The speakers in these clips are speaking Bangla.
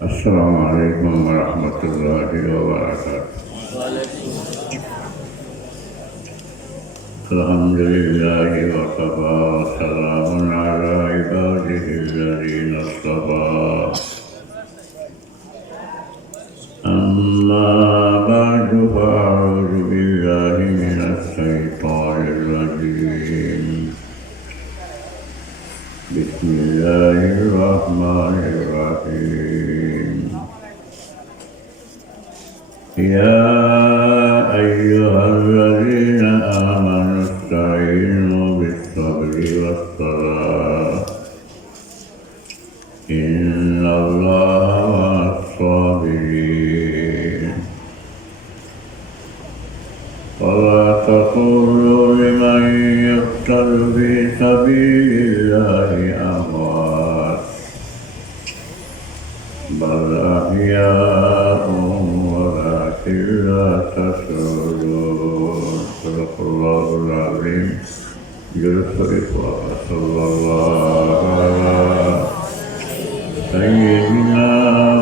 السلام عليكم ورحمة الله وبركاته. الحمد لله وكفى وسلام على عباده الذين اصطفى. أما بعد فأعوذ بالله من الشيطان الرجيم. بسم الله الرحمن الرحيم. يا أيها الذين آمنوا استعينوا بالصبر والصلاة إن الله مع الصابرين. ولا تقولوا لمن يقتل في سبيل الله أموات بل أحياء ولكن لا تشعرون. صدق الله العظيم. صلى الله على سيدنا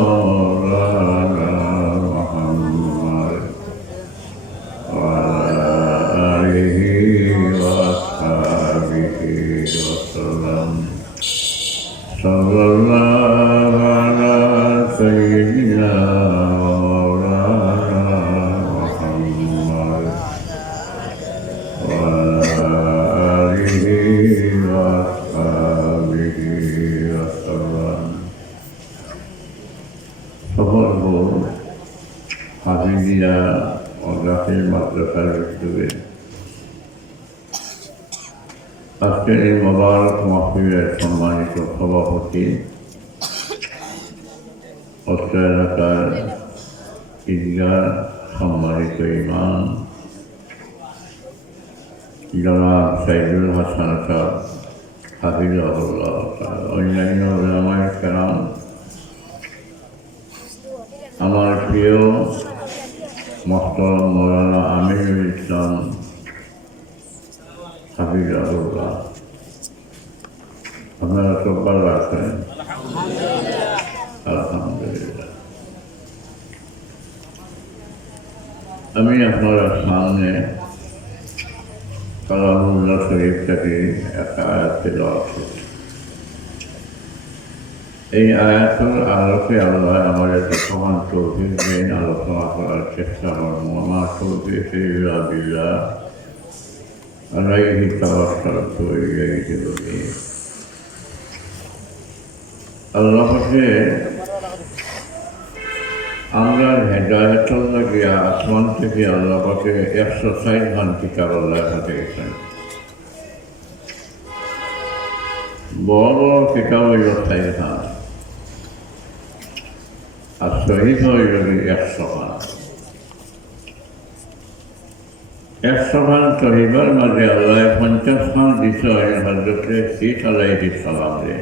ومولانا محمد وعلى آله وأصحابه وسلم. صلى الله على سيدنا ومولانا محمد وعلى آله وأصحابه وسلم. সকল হাফিজিয়া ও জাতীয় মাদ্রাসার উদ্যোগে আজকের এই মোবারক মাহফিলের সম্মানিত সভাপতি অত্র এলাকার ঈদগাহ সম্মানিত ইমাম জনাব সাইদুল হাসান সাহেব হাফিজাহুল্লাহ, অন্যান্য উলামায়ে কেরাম, আমার প্রিয় মোহতরম মৌলানা আমিনুল ইসলাম হাফিজাহুল্লাহ, আপনারা সব ভালো আছেন? আলহামদুলিল্লাহ। আমি আপনার সামনে কালামুল্লাহ শরীফ থেকে একটা আয়াত তেলাওয়াত করছি। এই আয়াতের আলোকে আল্লাহ আমাদের সমান তৌফিক দেন আলোচনা করার চেষ্টা করব। আমার তৌফিক ইল্লা বিল্লাহ আলাইহি তাওয়াক্কালতু ওয়া ইলাইহি উনীব। আল্লাহ পাকে আমরা হেদায়েতের লাগি আসমান থেকে আল্লাহ পাকে 160 মান কিতাব আল্লাহ পাঠিয়েছেন। বড় বড় কিতাব হইল 60 খান, আর শহীদ হইল 100 খান। 100 খান শহীদের মাঝে আল্লাহ 50 খান দিছে হযরতে শীত আলাইহিস সালামকে,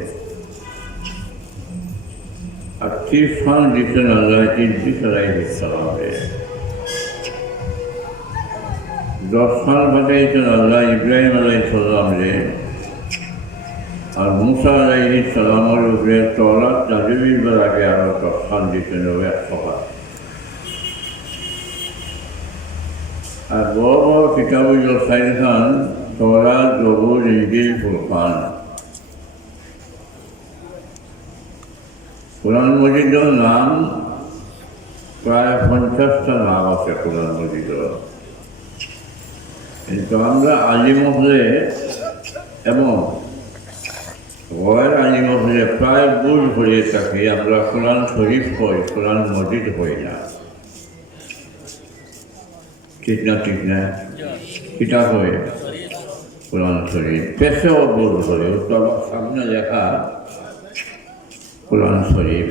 আর 30 খান দিছেন আল্লাহ ইদ্রিস আলাইহিস সালামকে। 10 খান পাঠাইছেন আল্লাহ ইব্রাহিম আলাইহিস সালামকে, আর মুসা আলাইহিস সালামের উপরে তওরাত নাযিলের আগে আরো 10 খান দিতেন, 100 খান। আর বড় বড় কিতাব হইল 60 খান, তওরাত, জবুর, ইনজিল, ফুরকান। কোরআন মজিদের নাম প্রায় 50টা নাম আছে কোরআন মজিদের, কিন্তু আমরা আলিম হলে এবং গয়ের আলিম হলে প্রায় ভুল হয়ে থাকি। আমরা কোরআন শরীফ হই, কোরআন মজিদ হই না। ঠিক না? ঠিক না? কিতাব হয়ে কোরআন শরীফ, পেশেও ভুল হলে তো সামনে লেখা কোরআন শরীফ।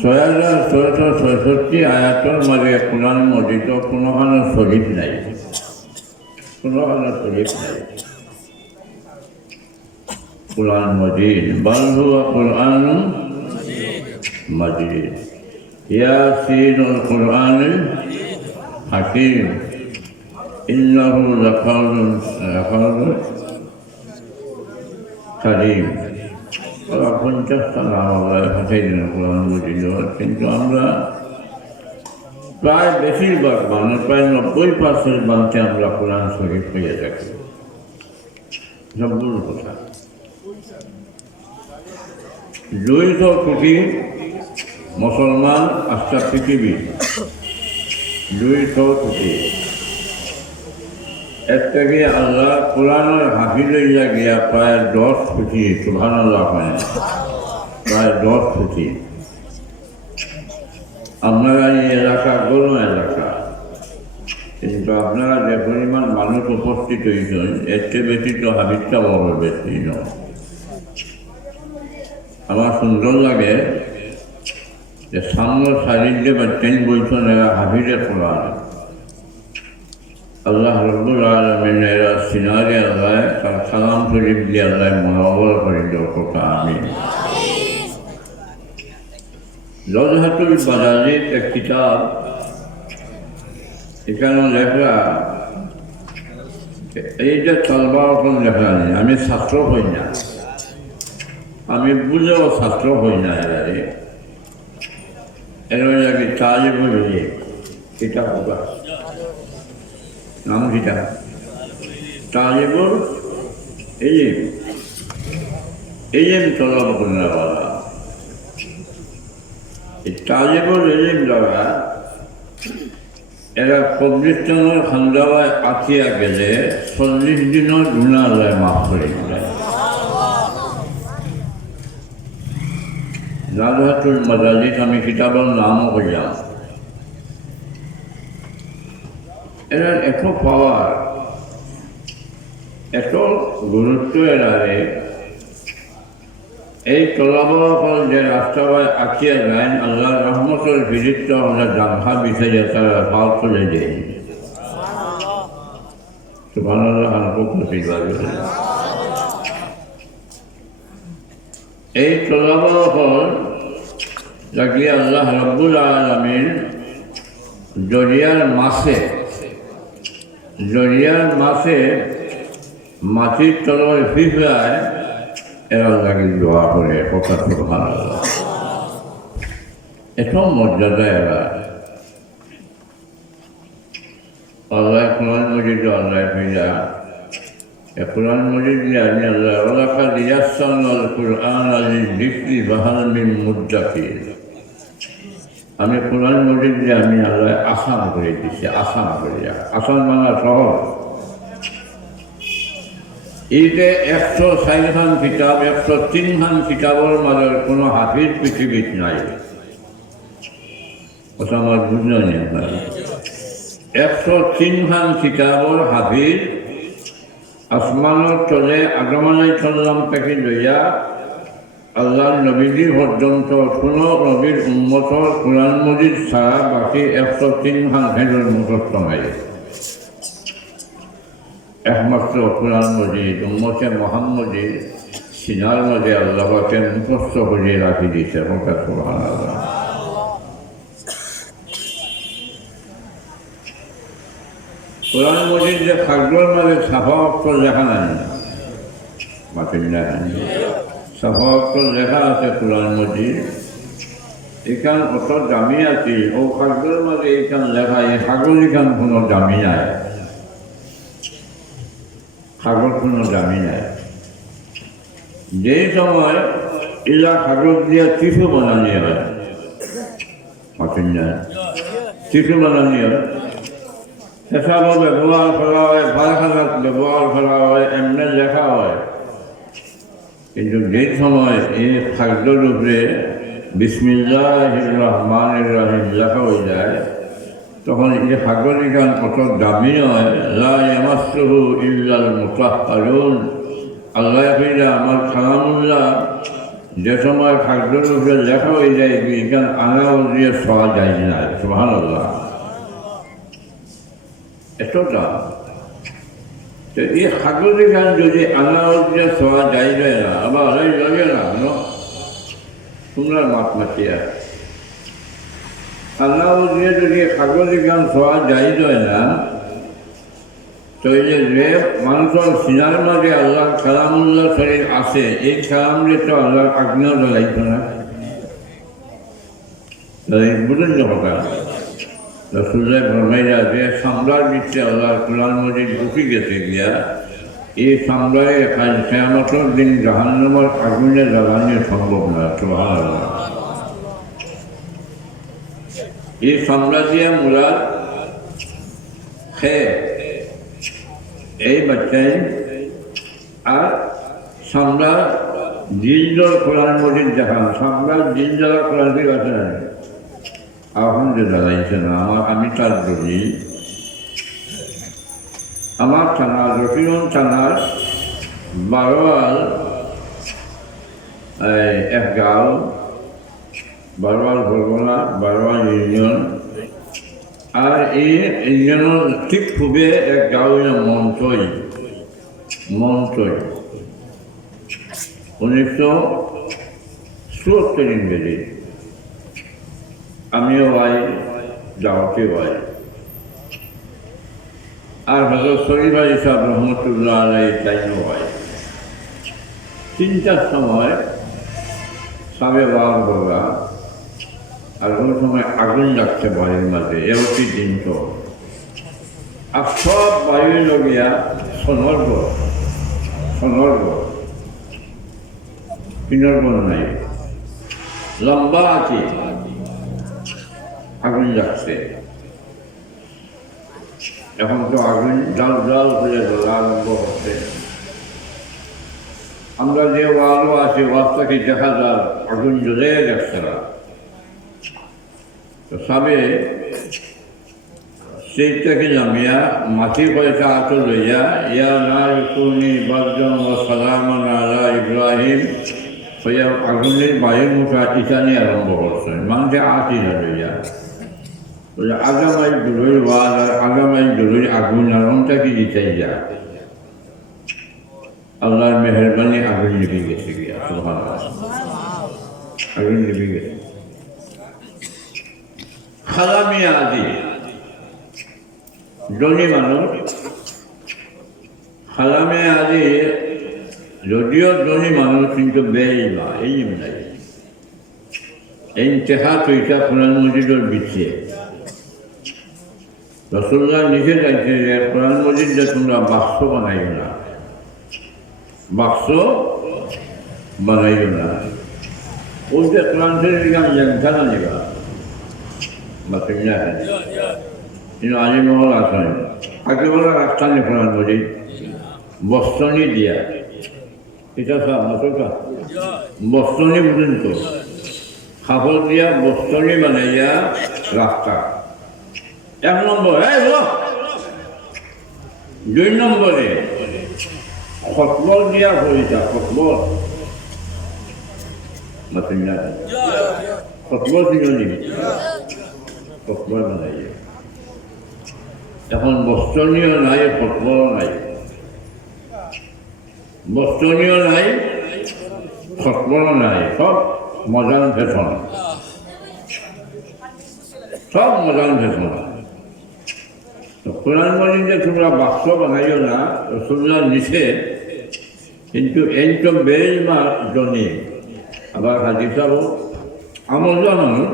৬৬৬৬ আয়াতের মাঝে কোরআন মজিদ কোনোখানে শরীফ নাই, কোনোখানে শরীফ নাই। কোরআন মজিদ, বাল হুয়া কোরআন মজিদ, ইয়াসিনুল কোরআনিল হাকিম, ইন্নাহু লাকাউলুন কারীম। ওরা 50টা নাম আল্লাহ হাতেই দিন কোরআন মজিদ, কিন্তু আমরা প্রায় বেশিরভাগ মানে প্রায় 90% বানতে আমরা কোরআন শরীফ হয়ে থাকি। সব ভুল কথা। 200 কোটি মুসলমান আজকে পৃথিবী, 200 কোটি। এর থেকে আল্লাহ কোরআনের হাফিজইয়া গিয়া প্রায় 10 কোটি, সুবহানাল্লাহ, প্রায় 10 কোটি। আপনারা এই এলাকা গরু এলাকা, কিন্তু আপনারা যে পরিমাণ মানুষ উপস্থিত হয়েছেন এর চেয়ে বেশি তো হাবিজটা বড় বেশি নয়। আমার সুন্দর লাগে যে সামনে শারীর যে বাচ্চাই বলছেন এরা হাফিজের কোরআন। আল্লাহ রব্বুল আলামিন এরা সিনারে আল্লাহ তার সালাম শরীফ দিয়ে আল্লাহ মুনাওয়ার করে দেওয়ার কথা। আমিন। রওজাতুল বাজারির এক কিতাব, এখানে লেখা, এই যে তলবা ওখানে লেখা নেই। আমি ছাত্র হই না, আমি বুঝেও ছাত্র হই না। এর আগে তালিবুল ইলম কিতাব নাম কিতাব, তালিবুল ইলম, ইলম তলব করেওয়ালা। এই তালিবুল ইলম দ্বারা এরা কবরিস্তানের খান্দাওয়ায় আঁকিয়া গেলে 40 দিনের গুনাহ আল্লাহ মাফ করে দেয়। রওজাতুল মাজালিস আমি কিতাবের নামও বললাম। এরা এত পাওয়ার, এত গুরুত্ব এরারে। এই তলাবল যে রাস্তায় আঁকিয়া যায় আল্লাহর রহমতের বিরিক্ত আমরা জানহা বিষয়ে তারা ভাব চলে যায়। সুবহানাল্লাহ। এই তলাবল লাগিয়ে আল্লাহ রব্বুল আলামিন দরিয়ার মাছে মাটির তলায় ফিফায় এরা লাগে দোয়া করে কথা। সুবহানাল্লাহ। এত মর্যাদা এরা। আল্লাহ কোরআন মজিদ আল্লাহ ফিরা কোরআন মজিদ দিয়ে আমি আল্লাহ ওয়ালাকাদ ইয়াসসারনাল কুরআনা লিযিকরি ফাহাল মিন মুদ্দাকির। আমি কোরআন মজিদ দিয়ে আমি আল্লাহ আসান করে দিচ্ছি, আসান করে। আসান মানে সহজ। এই যে 104 খান কিতাব, 103 খান কিতাবের মাঝে কোনো হাফিজ পৃথিবীত নাই। কথা আমার বুঝলেন নি আপনারা? 103 খান কিতাবের হাফিজ আসমানের তলে আদম আলাইহিস সালাম থেকে লইয়া আল্লাহর নবীজি পর্যন্ত কোনো নবীর উম্মতের কোরআন মজিদ ছাড়া বাকি 103 খান হেজর মুখস্থ নাই। একমাত্র কোরআন মজিদ উম্মতে মুহাম্মদী সিনার মধ্যে আল্লাহকে মুখস্থ করে রাখি দিয়েছে। সুবহানাল্লাহ। কোরআন মজিদ যে খাগড়ের মাঝে সাফা অক্ষর লেখা নাই, মাটির লেখা নেই, সাফা অক্ষর লেখা আছে কোরআন মজিদ। এখান অত দামি আছে ও খাগড়ের মাঝে এখান লেখা, এই খাগড় এখান কোনো দামি নাই, খাগড় কোনো দামি নাই। যেই সময় এলা খাগড় দিয়ে টিফু বানানি হয়, মাটির না টিফু বানানি হয়, হিসাবও ব্যবহার করা হয়, ভাড়াখানাত ব্যবহার করা হয়, এমনি লেখা হয়। কিন্তু যেই সময় এই খাদ্যর উপরে বিসমিল্লাহির রহমানির রহিম লেখা হয়ে যায়, তখন এই খাগড়ি গান কত দামি নয়। লা ইয়ামাসসুহু ইল্লাল মুতাহহারুন। আল্লাহ ফিরা আমার কালামুল্লাহ যে সময় খাদ্যর উপরে লেখা হয়ে যায় এখান আনাও দিয়ে ছোঁয়া যায় না। সুবহানাল্লাহ। এতটা এই খাগড়ি গান যদি আনাও দিয়ে ছোঁয়া যায় না, আবার লাগে না তোমরা মাত মাতিয়া আল্লাহ দিয়ে যদি খাগড়ি গান ছোঁয়া যায় না, তো এই যে মানুষের সিনার মাঝে আল্লাহ কালামুল্লাহ শরীর আছে, এই কালামরে তো আল্লাহর আজ্ঞাও জ্বালাইত না। বুঝুন কথা রসুল্লাহ ফরমাইলা যে সামলার ভিতরে আল্লাহর কোরআন মজিদ ঢুকে গেছে গিয়া, এই সামলায় কেয়ামতের দিন জাহান্নামের আগুনে জ্বালানো সম্ভব না। সুবহানাল্লাহ। এই সামলা দিয়া মুরাদ খেয়ে এই বাচ্চাই আর সামলা জিনজর কোরআন মজিদ দেখান, সামলার জিনজরা কোরআন ঠিক আছে না এখন যে জ্বালাইছে না। আমি তার বলি আমার থানা রফিগঞ্জ থানার বারোয়াল এক গাঁও, বারোয়াল বরগোনা, বারোয়াল ইউনিয়ন, আর এই ইউনিয়নের ঠিক পূবে এক গাঁও মঞ্চই 1974 ইংরেজি। আমিও ভাই যাওয়াকে ভাই আর হজরত শরীফ আলী সাহেব রহমতুল্লাহ আলাই তাইও ভাই। 3টার সময় সাবে বার বলা আর কোন সময় আগুন লাগছে বাড়ির মাঝে, এরকম দিন তো। আর সব বায়ু লগিয়া সনর্ব কিনর্বন নাই, লম্বা আছে, আগুন লাগছে। এখন তো আগুন জাল জাল হয়ে জ্বলা আরম্ভ হচ্ছে। আমরা যে ওয়ালও আছি ওয়াজটাকে দেখা যায় আগুন জ্বলে যাচ্ছে না। তো সাবে সেইটাকে নামিয়া মাটি পয়সা আতো লইয়া ইয়া না ইকুনি বারজন ও সালামান আলা ইব্রাহিম হইয়া আগুনের বায়ু মুখা ইটানি আরম্ভ করছে। মানুষে আটি না লইয়া আগামাই দূরের ওয়াল আর আগামাই দূরের আগুন আর অনটাকে দিতেই যায়। আল্লাহর মেহরবানি আগুন নিভে গেছে গিয়া। সুবহানাল্লাহ, আগুন নিভে গেছে। খালামিয়া আদি ধনী মানুষ, খালামিয়া আদি যদিও ধনী মানুষ কিন্তু বেইমা এই নাই। এই ইন্তেহাত হইতা কোরআন মজিদের বিচ্ছে রাসূলুল্লাহ নিষেধ আছে যে কোরআন মজিদ যে তোমরা বাক্স বানাইও না, বাক্স বানাইও না। ওই যে কোরআন শরীফের গান জানা নিবা বা তুমি না কিন্তু আলিমহল আসেন একেবারে রাস্তা নেই কোরআন মজিদ বস্তনি দিয়া, এটা সব মাত্রটা বস্তনি পর্যন্ত খাবার দিয়া বস্তনি বানাইয়া রাস্তা। 1 নম্বর। 2 নম্বরে খতবল দিয়া হইতা, খতবল খতবল চিনি খতবল বানাইয়া। এখন বস্তনীয় নাই, খতবল নাই, বস্তনীয় নাই, খতবল নাই, সব মজান ফেশন, সব মজান ফেশন। কোরআন মজিদে তোমরা বাক্স বানাইও না, রাসূলুল্লাহ নিষে, কিন্তু এইতো বেইমা জনি। আবার হাদিস আমল মানুষ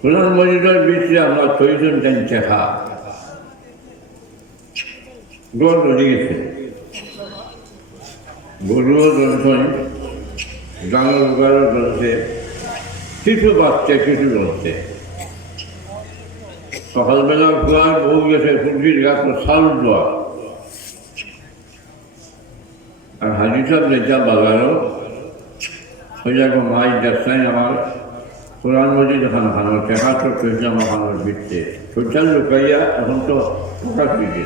কোরআন মজিদের ভিতরে আমরা প্রয়োজন দেখা গড় ধরে গেছে, গরুও ধরছেন, ডাঙর উগারও ধরছে, কিছু বাচ্চা কিছু ধরছে। সকালবেলা গোয়ার বউ গেছে সবজির গাছ সাল দোয়া। আর হাজি সাহেব যেটা বাজারও ওই জায়গা মাছ দেখছেন আমার কোরআন মজিদ খানা খানোর টেকা তো চলছে আমার খানোর বিচ্ছে সোশ্যাল লুকাইয়া এখন তো প্রকাশ দিচ্ছে।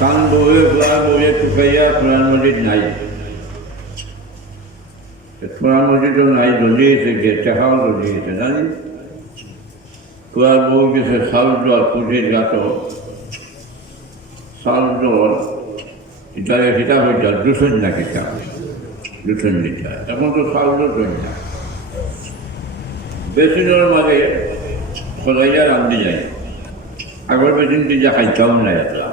কান বউয়ে গোয়া বউয়ে টুকাইয়া কোরআন মজিদ নাই, কোরআন মজিদও নাই, জ্বলিয়েছে গিয়ে টেকাও জ্বলিয়েছে জানি। কুয়ার বউ গেছে সাল জল পুঁজির গাছ সাল জল এটা সেটা হয়ে যায় 200 না কিটা 200 লিটার। এখন তো সাল জল না বেশি জল মাঝে সদাইয়া রান্ধি যায় আগর বেদিন যা খাইতাম না এটা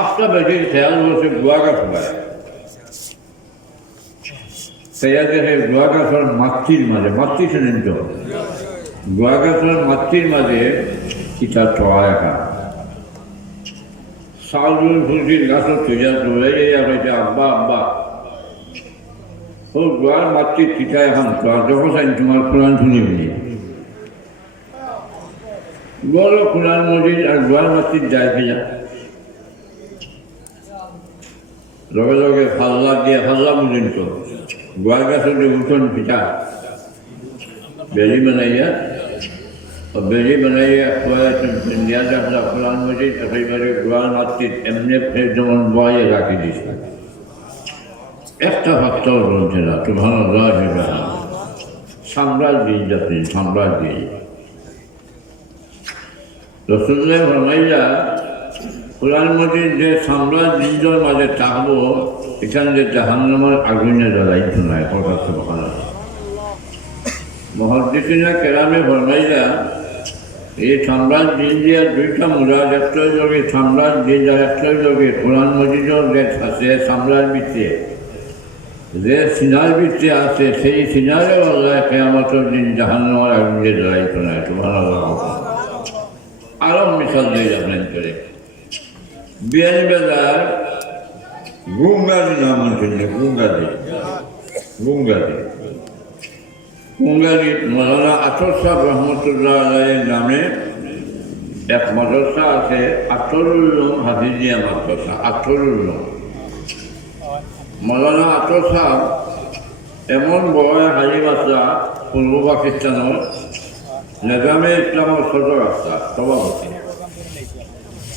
আপনার বেদিন খেয়াল বসে গুয়া গাছ পায় সেয়া দেখে গুয়া গাছের মাতৃর মাঝে মাতৃ শোনেন তো গুয়া গাছের মাতৃর মাঝে কিতা চড়া একা সাউল ফুলটির গাছও তুইয়া চলে যাইয়া আব্বা আব্বা ও গোয়ার মাতৃ চিঠা এখন তো আর যখন চাই তোমার কোরআন শুনিবনি গোয়ার কোরআন মসজিদ আর গোয়ার মাতৃর যায় ফেজা লগে লগে ফাল্লা দিয়ে ফাল্লা পর্যন্ত গোয়ার গাছের যে উঠোন পিঠা বেলি বানাইয়া দিয়া দেখলা কোরআন মসজিদ একেবারে গোয়ার মাতৃর এমনি ফের যেমন বয়ে রাখি দিছে একটা ভাবতেও বলছে না তোমার সাম্রাজ্য দিন যাচ্ছেন সাম্রাজ্য দিন রসুল্লাহ ফরমাইয়া কোরআন মজিদ যে সাম্রাজ্য দিনজোর মাঝে থাকবো এখানে যে জাহান্নামের আগুনে জ্বলাইতো না কথা ভালো মহাদিসিনা কেরামে ফরমাইয়া এই সাম্রাজ্য দিন দিয়ে দুইটা মুরাদ একটাই যোগে সাম্রাজ্য দিন আর একটাই যোগে কোরআন মজিদর যে আছে সাম্রাজ্য ভিত্তিতে যে সিনার ভিত্তি আছে সেই সিনারে আল্লাহ কিয়ামতের দিন জাহান্নামের আগুনে জ্বলাইতো না তোমার আরো মিশাল দিয়ে যাবেন করে বিয়ানীবাজার গুঙ্গাদি নাম শুনলে গুঙ্গাদি মৌলানা আতর সাহেব রহমতুল্লাহ আলাইহির নামে এক মাদ্রাসা আছে আতরুল উলুম হাফিজিয়া মাদ্রাসা আতরুল উলুম মৌলানা আতর সাহেব এমন বড় হাজি মাদ্রাসা পূর্ব পাকিস্তানের নিজামে ইসলামের সদর রাস্তা সভাপতি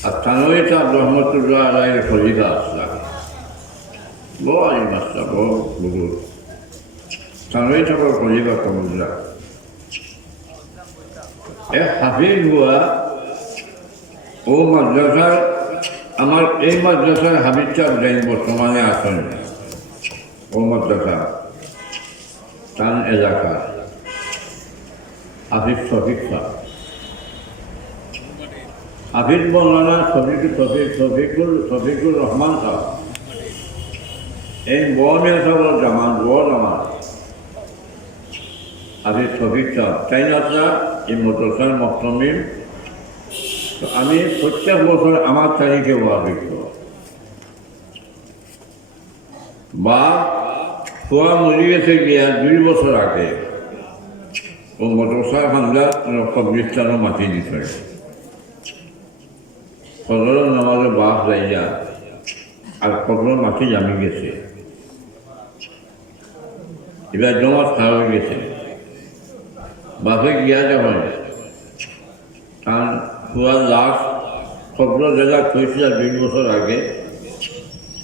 আর থানবী সাহেব রহমতুল্লাহ আলাইহির খলিফা আসলা বড় হাজি মাদ্রাসা বড় বুজুর্গ থানবী সাহেবের খলিফা কবুল্লাহ এক হাফিজ হুয়া ও মাদ্রাসার আমার এই মাদ্রাসার হাফিজ সাহেব যাই বর্তমানে আসেন ও মাদ্রাসা টান এলাকা হাফিজ শফিক সাহেব হাফিজ মৌলানা শফিকুর রহমান সাহেব এই বমিয়া সাহেবের জামান হাফিজ শফিক সাহেব তাই না আপনার এই মাদ্রাসার মক্তমিম তো আমি প্রত্যেক বছর আমার তারিখে ওয়াফিক বা খোয়া মরি গেছে গিয়া 2 বছর আগে ও মাদ্রাসা বাংলা কবরিস্তানও মাটি দিছে ফজরের নামাজে বাস যাইয়া আর কবরের মাটি জামি গেছে এবার জমাত খাওয়া হয়ে গেছে বাসে গিয়া যখন কারণ খোয়ার লাশ কবরের জায়গা থইছিল 2 বছর আগে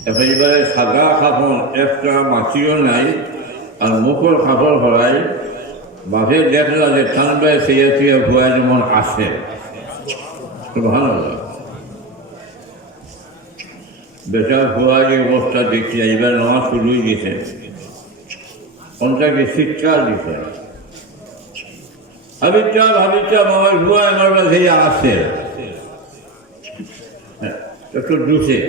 এবারে সাদা কাপড় একটা মাটিও নাই আর মুখের কাপড় ভরাই বাসে দেখলা যে টানবে শুয়ে ভুয়া যেমন আসে তো ভালো বেটা ভুয়া যে অবস্থা দেখছি এবার নামাজ শুরুই গেছে কোনটাকে শিক্ষা দিছে হাবিবটা আমার ভুয়া আমার কাছে আসে একটু দুষে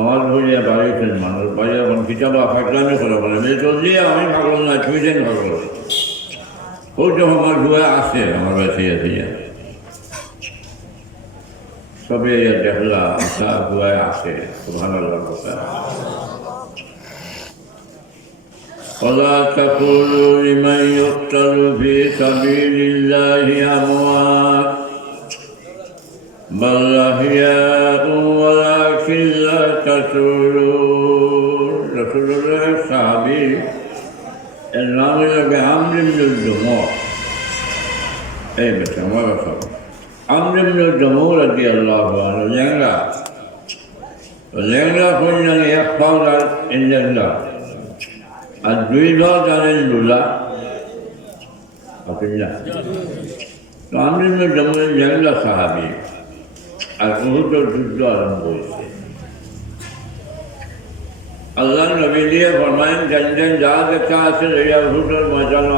আমার ভুলিয়া বাড়িতেন মানুষ বাড়ি এখন কিতাবা ফাঁকলামে করে বলে মেয়ে চলছি আমি ভাগল না ছুঁইছেন ভাগল ও যখন আমার ভুয়া আসে আমার কাছে সবে দেখলা আশা ভুয়ায় আসে ভালো কথা ولا تقولوا لمن يقتل في سبيل الله أموات بل أحياء ولكن لا تشعرون رسول الله الصحابي النام بعمرو بن الجموع أي بس ما رسول عمرو بن الجموع رضي الله عنه لأنه كنا يقبل إلا الله আর 2 জন জানেন লুলা আমরিন জমুনের জাংলা সাহাবি আর উহুদের যুদ্ধ আরম্ভ হয়েছে আল্লাহ নবী দিয়ে ফরমায়েন জানতেন যা দেখা আছে উহুদের ময়দানে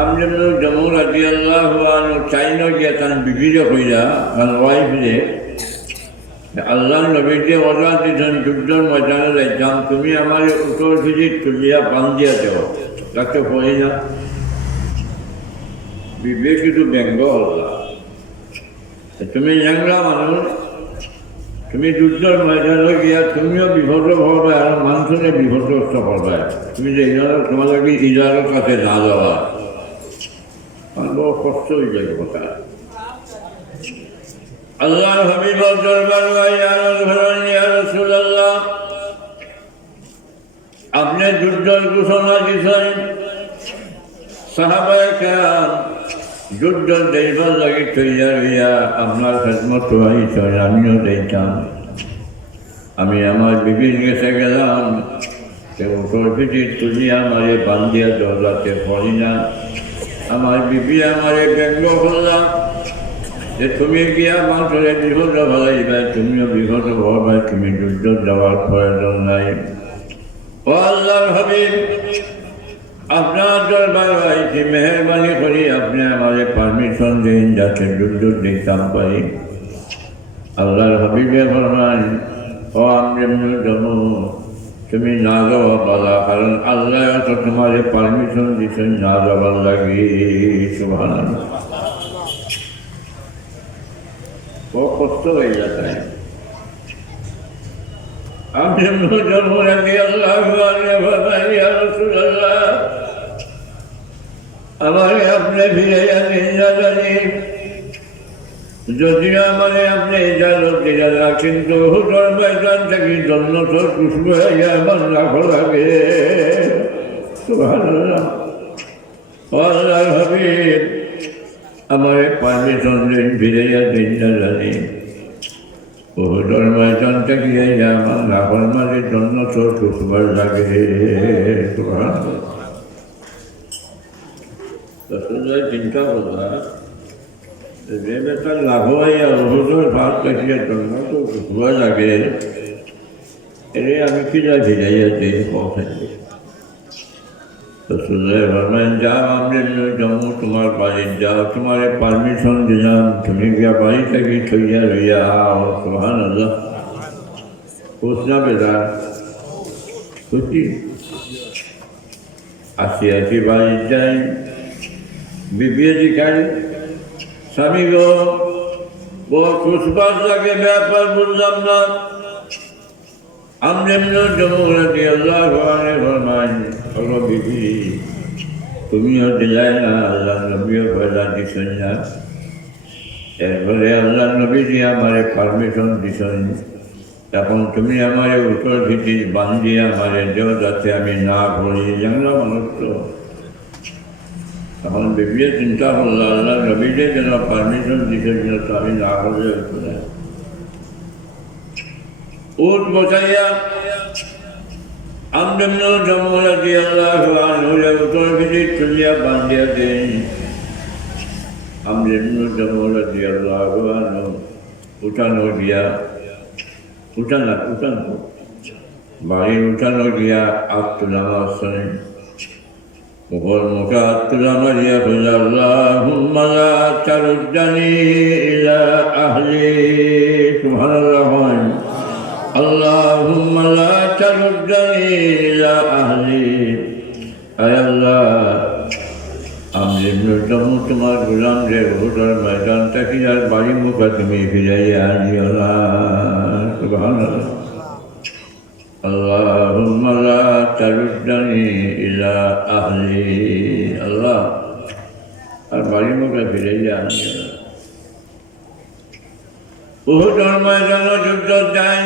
আমরে জমু রাদিয়াল্লাহু আনহু চাইনো গিয়া তার বিবিরে কইরা তার ওয়াইফরে আল্লাহর নবীকে অর্ডার দিতেন যুদ্ধের ময়দানে যাইতাম, তুমি আমার উত্তর ফিরি তুলিয়া বান্ধিয়া দেও, তাকে বলি না। বিবে কিন্তু ব্যঙ্গ হল্লা, তুমি ল্যাংলা মানুষ, তুমি যুদ্ধের ময়দানে গিয়া তুমিও বিপদ হবে আর মানুষের বিপদগ্রস্ত হবে, তুমি যে তোমাদেরকে ইজারের কাছে না যাওয়া, আমার বড় কষ্ট হয়ে যায় কথা। আল্লাহর হাবিবের দরবার ইয়া রাসূলুল্লাহ, আপনি যুদ্ধের ঘোষণা দিয়েছেন, সাহাবায়ে কেরাম যুদ্ধ দেইবার লাগি তৈয়ার হইয়া আপনার খেদমত হইছেন, আমিও দিতাম। আমি আমার বিবির কাছে গেলাম, সে উঠোর পিঠি তুলিয়া আমারে বান্ধিয়া দৌড়াতে পারি না। আমার বিবি আমারে ব্যঙ্গ করলাম যে তুমি গিয়া মানুষের বিপদ ভালাইবা, তুমিও বিপদ হবা, তুমি যুদ্ধ যাওয়ার প্রয়োজন নাই। ও আল্লাহর হাবিব, আপনার দরবার আইছি, মেহরবানি করি আপনি আমাদের পারমিশন দিন যাতে যুদ্ধ দেখতাম পারি। আল্লাহর হাবিবে ফরমান, ও আমরে জমু, তুমি না যাওয়া পালা, কারণ আল্লাহ তো তোমার পারমিশন দিচ্ছেন না যাওয়ার লাগে। সুবহানাল্লাহ, ও কষ্ট হয়ে যাচ্ছে। আমরে জমু রাদিয়াল্লাহু আনহু ইয়া রাসূলুল্লাহ, আমারে আপনি ফিরাইয়া দিন জানি, যদিও আমারে আপনি ইজাজত দিলেন না, কিন্তু হুজুর ময়দান থেকে জন্নতর খুশবু হইয়া আমার রাখো লাগে। সুবহানাল্লাহ, আল্লাহর হাবিব আমারে পারমিশন দিন, ফিরাইয়া দিন জানি, হুজুর ময়দান থেকে আমার রাখর মাঝে জন্নতর খুশবু লাগে। সুবহানাল্লাহ, রাসূলুল্লাহ চিন্তা করলা যে বেটার লাভ হইয়া হুজুর ভাত কাটিয়া জন্য তো খুশবু লাগে, এরে আমি কিনা ভিজাইয়া দিই পৌঁছাই। রাসূলুল্লাহ ফরমায়েন, যাও আমরে জমু, তোমার বাড়ি যাও, তোমার পারমিশন দিলাম, তুমি গিয়া বাড়ি থেকে থইয়া লইয়া আও। সুবহানাল্লাহ, খুশ না বেটা? খুশি। আসি বাড়ি যাই, বিবিয়ে জিকাই, স্বামী গো বড় খুশবাস লাগে, ব্যাপার বুঝলাম না। আমরে জমু রাদিয়াল্লাহু আনহু ফরমায়েন, ও বিবি, তুমিও দিলাই না, আল্লাহ নবীও পয়লা দিছেন না, এরপরে আল্লাহ নবী দিয়ে আমারে পারমিশন দিছেন, এখন তুমি আমারে উত্তর ভিত্তি বান্ধিয়ে আমারে দেও যাতে আমি না ভরি। জানলা মানুষ তো তখন বিবিয়ে চিন্তা করলো, আল্লাহ নবীকে যেন পারমিশন দিছেন তো আমি না হলে হতো না। উট বসাইয়া আমরে জমু রাদিয়াল্লাহু আনহু উত্তর ভিত্তি তুলিয়া বান্ধিয়া দেন। আমরে জমু রাদিয়াল্লাহু আনহু উঠানো গিয়া, উঠানো বাড়ির উঠানো গিয়া আত্মনামা শোনেন, উপর মুখে আত্মনামা দিয়া বলল, আল্লাহুম্মা লা তারুদ্দানি ইলা আহলি। সুবহানাল্লাহ, আল্লাহুম্মা লা তারুদ্দানি ইলা আহলি। আয় আল্লাহ, আমরে জমু তোমার গোলাম রে হুজুর ময়দান থেকে আর বাড়ি মুখে তুমি ফিরাইয়া আনিও না। সুবহানাল্লাহ, আল্লাহুম্মা লা তারুদ্দানি ইলা আহলি। আল্লাহ, আর বাড়ি মুখে ফিরাইয়া আনিও না। উহুদের ময়দানে যুদ্ধ যায়,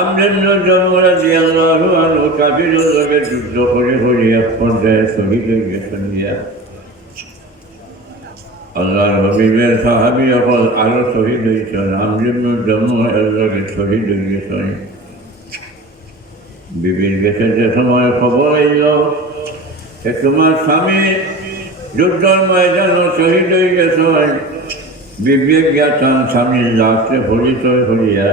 আমরে জমু রাদিয়াল্লাহু আনহু কাফিরের লগে যুদ্ধ করে এক পর্যায়ে শহীদ হয়ে গেছেন। আল্লাহর হাবিবের সাহাবী সকল আরো শহীদ হয়েছেন, আমরে জমু এর লগে শহীদ হয়ে গেছেন। বিবির কাছে যে সময় খবর এল যে তোমার স্বামী যুদ্ধের ময়দানে শহীদ হয়ে গেছেন, বিবেক জ্ঞাতান স্বামীর লাশে পরিচয় করিয়া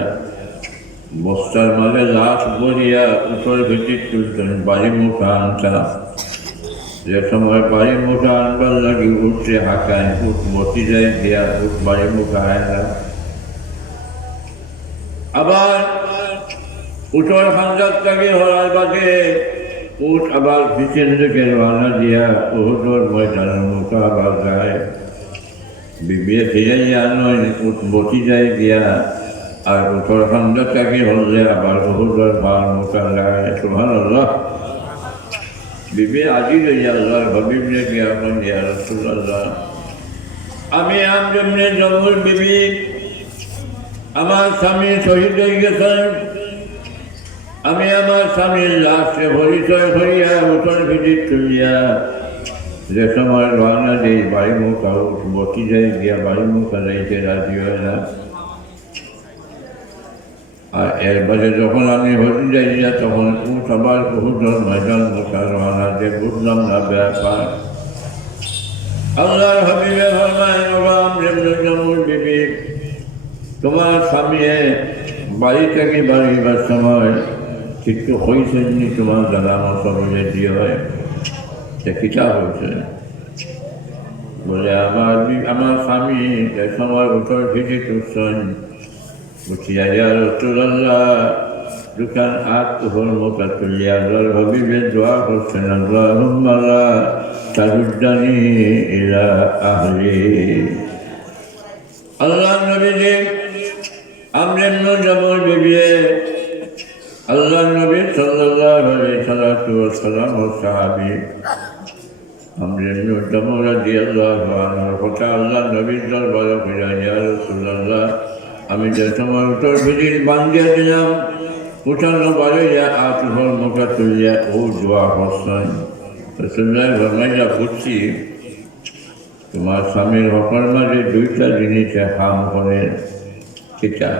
বস্তার মাঝে লাশ ভরিয়া উপর ভিত্তি তুলতেন, বাড়ি মুখে আনতা। যে সময় বাড়ি মুখে আনবার লাগি উঠছে হাঁকায়, উঠ মতি যায় দিয়া উঠ বাড়ি মুখে আয় না। আবার উঠোর খান্দার থেকে হরার বাদে উঠ আবার পিছন থেকে রানা দিয়া উহুদর ময়দানের মুখে আবার যায়। বিবিয়ে ফিরাইয়া নয় উঠ মতি যায় দিয়া আর উঠোর খান্দার থেকে হলে আবার উহুদর বার মুখে যায়। সুবহানাল্লাহ। বিবি আজি গই আল্লাহর হাবিব ने किया अपन या रसूल अल्लाह আমি আমজমনে জমুর বিবি আমার স্বামী শহীদ হয়ে গেছেন। আমি আমার স্বামীর লাশে পরিচয় হইয়া উঠোর ভিড়ি তুলিয়া যে সময় রানা দিই বাড়ি মুখা উঠ বকি যাই গিয়া বাড়ি মুখা যাইতে রাজি হয় না। আর এরপরে যখন আমি হতে যাই না তখন সবার বহুদর ময়দান মুখা রানা যে বুঝলাম না ব্যাপার। আল্লাহর হাবিবে ফরমায় জমুর বিবি তোমার স্বামী বাড়ি থেকে বাড়িবার সময় কিছু হয়েছেননি তোমার জানানো সবলে দিয়ে হয় সে কিতা হয়েছে বলে আমার স্বামী যে সময় উঠোর ভিড়ি তুলছেন বুঝিয়া ইয়া রাসূলুল্লাহ দুখান হাত তোহর মুখে তুলিয়া আল্লাহর হাবিবে দোয়া করছেন আল্লাহুম্মা লা তারুদ্দানি ইলা আহলি। আল্লাহ নবীজি আমরেন জমুর বিবিয়ে আল্লাহ নবী সাল্লাল্লাহু আলাইহি সাল্লাম ও সাহাবী আমরেন জমুর রাদিয়াল্লাহু আনহু কথা আল্লাহ নবীর দরবারে ফিরা ইয়া রাসূলুল্লাহ আমি যে সময় উত্তর ভিড়ির বান্ধিয়া দিলাম উঠানো পারে আতহর মুখে তুলিয়া ও দোয়া করছেন। রাসূলুল্লাহ ফরমাইয়া বুঝছি তোমার স্বামীর হকর মাঝে দুইটা জিনিসে হাম করে সেটা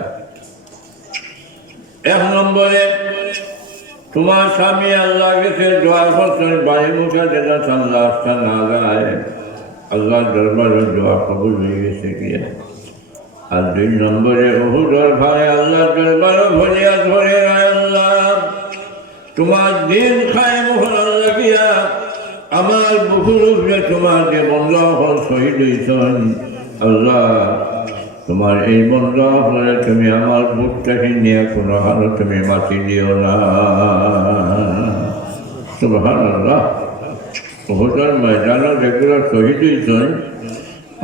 এক নম্বরে তোমার স্বামী আল্লাহ গেছে দোয়া করছেন বাড়ি মুখে যেটা সামলা আসতে না যায় আল্লাহ দরবারে দোয়া কবুল হয়ে গেছে গিয়া। আর দুই নম্বরে উহুদর ভাই আল্লাহ দরবারে ভরিয়া ধরে আল্লাহ তোমার দিন কায়েম হল আল্লাহ গিয়া আমার বুকুর উপরে তোমার যে বন্ধা হল শহীদ হয়েছেন আল্লাহ তোমার এই বন্ধা হলে তুমি আমার বুকটাকে নিয়ে কোনো হালো তুমি মাটি দিও না। সুবহানাল্লাহ। উহুদের ময়দানে যেগুলো শহীদ হয়েছেন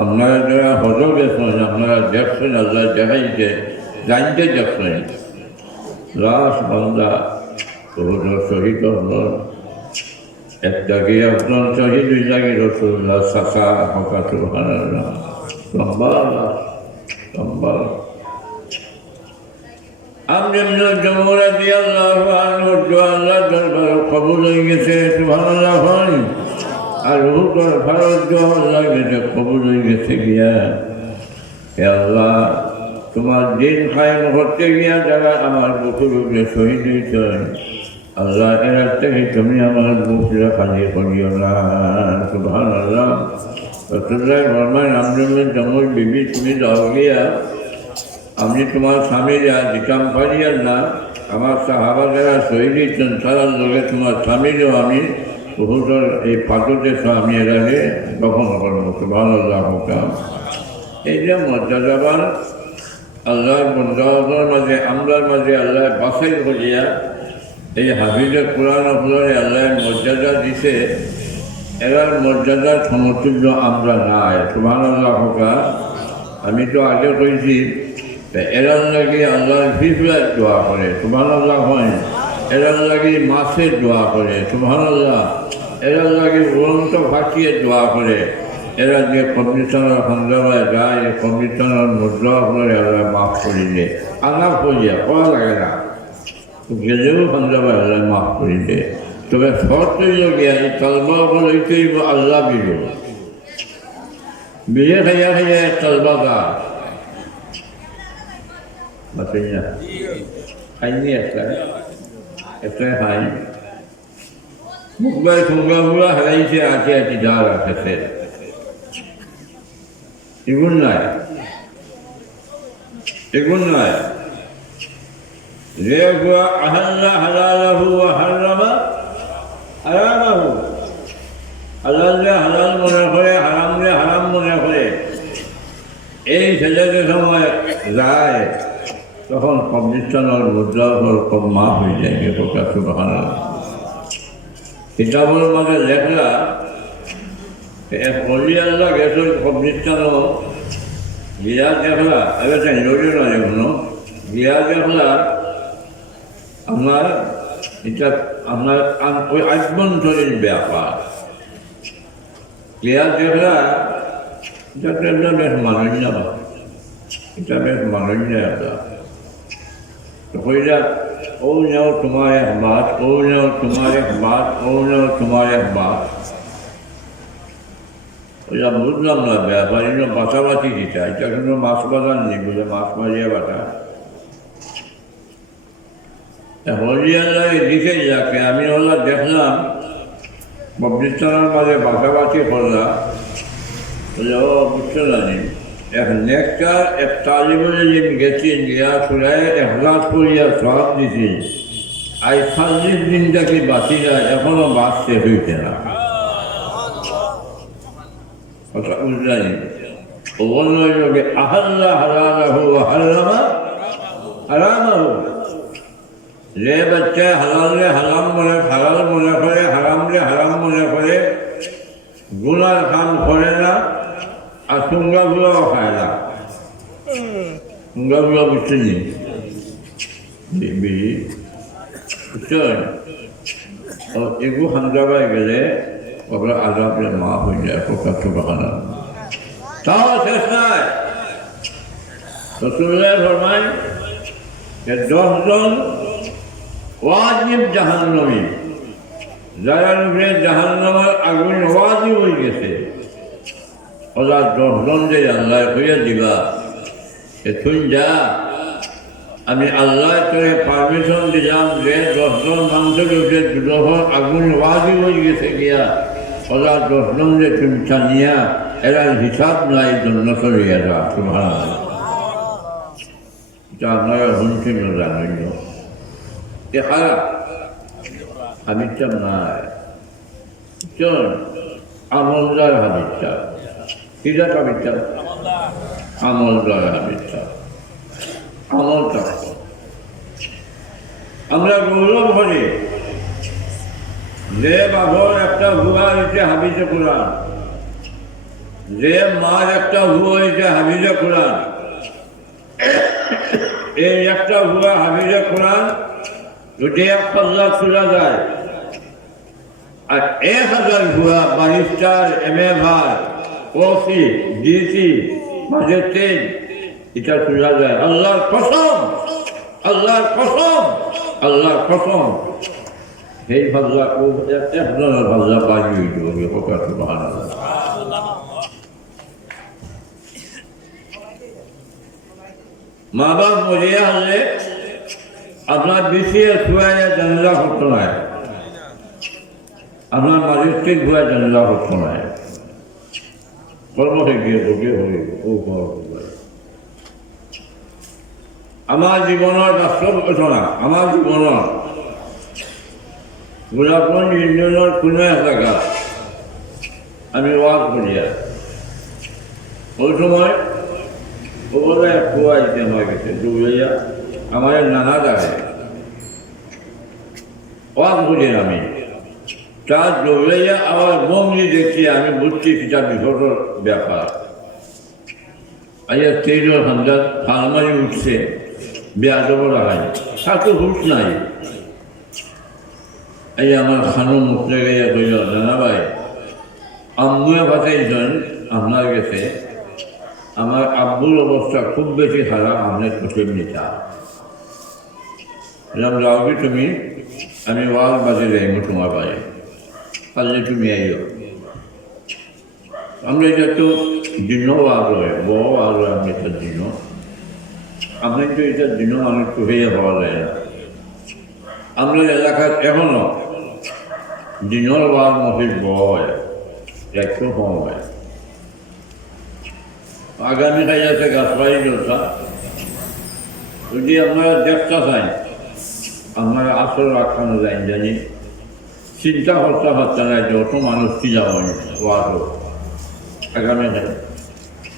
আপনারা যারা হজ গেছেন আপনারা দেখছেন আল্লাহ দেখাইছে জানতে দেখছেন লাশ বান্দা উহুদের শহীদ হল একটা গিয়ে আপনার শহীদ হয়ে যায় রাসূলুল্লাহ সাকা হকা। সুবহানাল্লাহ। লম্বা লম্বা আমরেন জমুর রাদিয়াল্লাহু আনহু আল্লাহ দরবারে কবুল হয়ে গেছে। সুবহানাল্লাহ। আর উহুদের ফারজ আল্লাহ গেছে কবুল হয়ে গেছে গিয়া হে আল্লাহ তোমার দিন কায়েম করতে গিয়া যারা আমার বুকের উপরে শহীদ হয়েছেন আল্লাহ এরা থেকে তুমি আমার বুকটা খালি করিও না। সুবহানাল্লাহ। রাসূলুল্লাহ ফরমায় আমরেন জমুর বিবি তুমি যাও গিয়া আমি তোমার স্বামীর দিতাম পারিয়ার না আমার সাহাবা যারা শহীদ হয়েছেন তার লোকে তোমার স্বামীরও আমি উহুদের এই পাথরের আমি এরাকে দফন করব। সুবহানাল্লাহ। এই যে মর্যাদাবান আল্লাহর বন্দাদের মাঝে আমরার মাঝে আল্লাহ বাছাই করিয়া এই হাফিজে কোরআন আপনারে আল্লাহ মর্যাদা দিছে এরার মর্যাদার সমতুল্য আমরা নাই। সুবহানাল্লাহ। আমি তো আগে কইছি এরার লাগে আল্লাহর ফিফলার দোয়া করে। সুবহানাল্লাহ। হয় এরার লাগে মাছের দোয়া করে। সুবহানাল্লাহ। এরার লাগে উড়ন্ত ফাঁকিয়ে দোয়া করে। এরা যে কমিশনের সন্ধ্যাবায় যায় কমিশনের মুদ্রা করে এরা মাফ করিলে আনা করিয়া করা লাগে না গেলেও সন্ধ্যাবায় এরা মাফ করিলে। তবে শর্ত গিয়া এই তলবা বলতেই আল্লাহ বিল বিয়ে খাইয়া খাইয়া তলবা গা বাঁচেন না খাইনি একটা খাই মুখবাই সংগ্রামগুলো হারাইছে আছে আছে যা রাখেছে এগুন নাই এগুন নাই যে আহাল্লা হালালাহু ওয়া হারামা হারামাহু হালালে হালাল মনে করে, হারামলে হারাম মনে করে এই ছেলেদের সময় যায়, তখন কবরিস্তানের মুদ্রার খুব মাফ হয়ে যায়। প্রকাশ সুবহানাল্লাহ। কিতাবের মাঝে লেখা এক অলি আল্লাহ গেছে কবরিস্তানও গিয়া দেখলা, এবার নজর নয় এগুলো গিয়া দেখলা আপনার এটা আপনার ওই আভ্যন্তরীণ ব্যাপার। গিয়া দেখলা এটা বেশ মানন্য, এটা বেশ মানন্য একটা কইলা ও নেও তোমার এক বাত, ও নেও তোমার এক বাত, ও নেও তোমার এক বাত। ওইটা বুঝলাম না ব্যাপার, এগুলো বাঁচাবাচি দিতে, এটা কিন্তু মাছ বাজার নেই বলে মাছ মারিয়া বাটা হরিয়ানায় দিকে যাকে আমি ওলা দেখলাম কবরিস্তানের মাঝে বাঁচাবাচি করলাম। বলে ও বুঝতে জানি এক নেকটার এক তালিবলে যে গেছি গিয়া চুলায় এখলাস করিয়া সব দিছি, আই 40 দিনটা কি বাঁচি যায়, এখনো বাঁচতে হইতে না। কথা বুঝলানি ও বলল আহাল্লা হালালাহু ওয়া হারামা হারামাহু। যে বাচ্চা হালালে হারাম মনে হালাল মনে করে, হারামলে হারাম মনে করে, গুনার কাম করে না, আর সুঙ্গাগুলোও খায় না। সুঙ্গাগুলো বুঝছেন বুঝছেন এগু হামজাবাই গেলে ওগুলো আজাবলে মাফ হয়ে যায়। প্রকাশ সুবহানাল্লাহ। তাও শেষ নাই, রাসূলুল্লাহ ফরমায় 10 জন ওয়াজিব জাহান্নামী, যারা উপরে জাহান্নামের আগুন ওয়াজিব হয়ে গেছে, ওরা 10 জন যে আল্লাহ হইয়া দিবা তুই যা, আমি আল্লাহ তোরে পারমিশন দিলাম যে 10 জন মানুষের উপরে যখন আগুন ওয়াজিব হয়ে গেছে গিয়া, ওরা 10 জন যে তুমি চানিয়া এরা হিসাব নাই জন্য চলিয়া যা। সুবহানাল্লাহ। এটা আপনারা শুনছেন জানেন এ খারাপ হাদিসটা নাই, চল আমলদার হাদিসটা কিটা হাদিসটা আমলদার হাদিসটা আমলটা আমরা গৌরব করি যে বাবর একটা ভুয়া হয়েছে হাদিসে কোরআন, যে মার একটা ভুয়া হয়েছে হাদিসে কোরআন, এই একটা ভুয়া হাদিসে কোরআন যদি 1 পাল্লা তোলা যায়, আর 1000 ভুয়া ব্যারিস্টার, MA ভার, ওসি, ডিসি, ম্যাজিস্ট্রেট এটা তোলা যায়। আল্লাহর কসম, আল্লাহর কসম, আল্লাহর কসম, সেই পাল্লা ও 1 পাল্লা বাড়িয়ে দেবে। প্রকাশ সুবহানাল্লাহ। মা বাপ মরিয়া হলে আপনার বিসিএ ছুয়াইয়া জানলা হতো না, আপনার ম্যাজিস্ট্রেট ভুয়া জানলা হতো না, কর্ম থেকে ঢুকে হয়ে ও আমার জীবনের বাস্তব ঘটনা। আমার জীবনের গোলাপগঞ্জ ইউনিয়নের কোনো এলাকা আমি ওয়াজ করিয়া ওই সময় ওগুলো কুয়া দিতে হয়ে গেছে দৌড়াইয়া আমার নানা দাঁড়ে ওয়াজ করি আমি, তার দৌড়াইয়া আবার বমনি দেখছি, আমি বুঝছি সেটা বিপদের ব্যাপার। আইয়া তেইজোর হামদার ফালমারি উঠছে, বেয়াদব লাগাই, তাকে হুশ নাই। এই আমার খানু মুখলে গাইয়া কইল, নানা ভাই আম্মুয়ে বাঁচাইছেন আপনার কাছে, আমার আব্বুর অবস্থা খুব বেশি খারাপ, আপনার কঠিন নিতা যাও কি তুমি, আমি ওয়াজ বাজে যাইব তোমার পায়ে, পারলে তুমি আইও। আমরা এটা তো দিনও ওয়াজ হয়, বড় ওয়াজ হয়, আমি এটা দিন আপনি তো এটা দিনও মানুষ তো হয়ে হওয়া যায় না। আমরা এলাকার এখনো দিনের ওয়াজ মসজিদ বড় হয়, একটু কম হয়। আগামীকাল আছে গাছবাড়ি জলসা, যদি আপনারা দেখতে চান আপনারা আসল রাখানো যায় জানি চিন্তা করতে পারছে না যত মানুষ কি যাবো ওয়ারও আগামী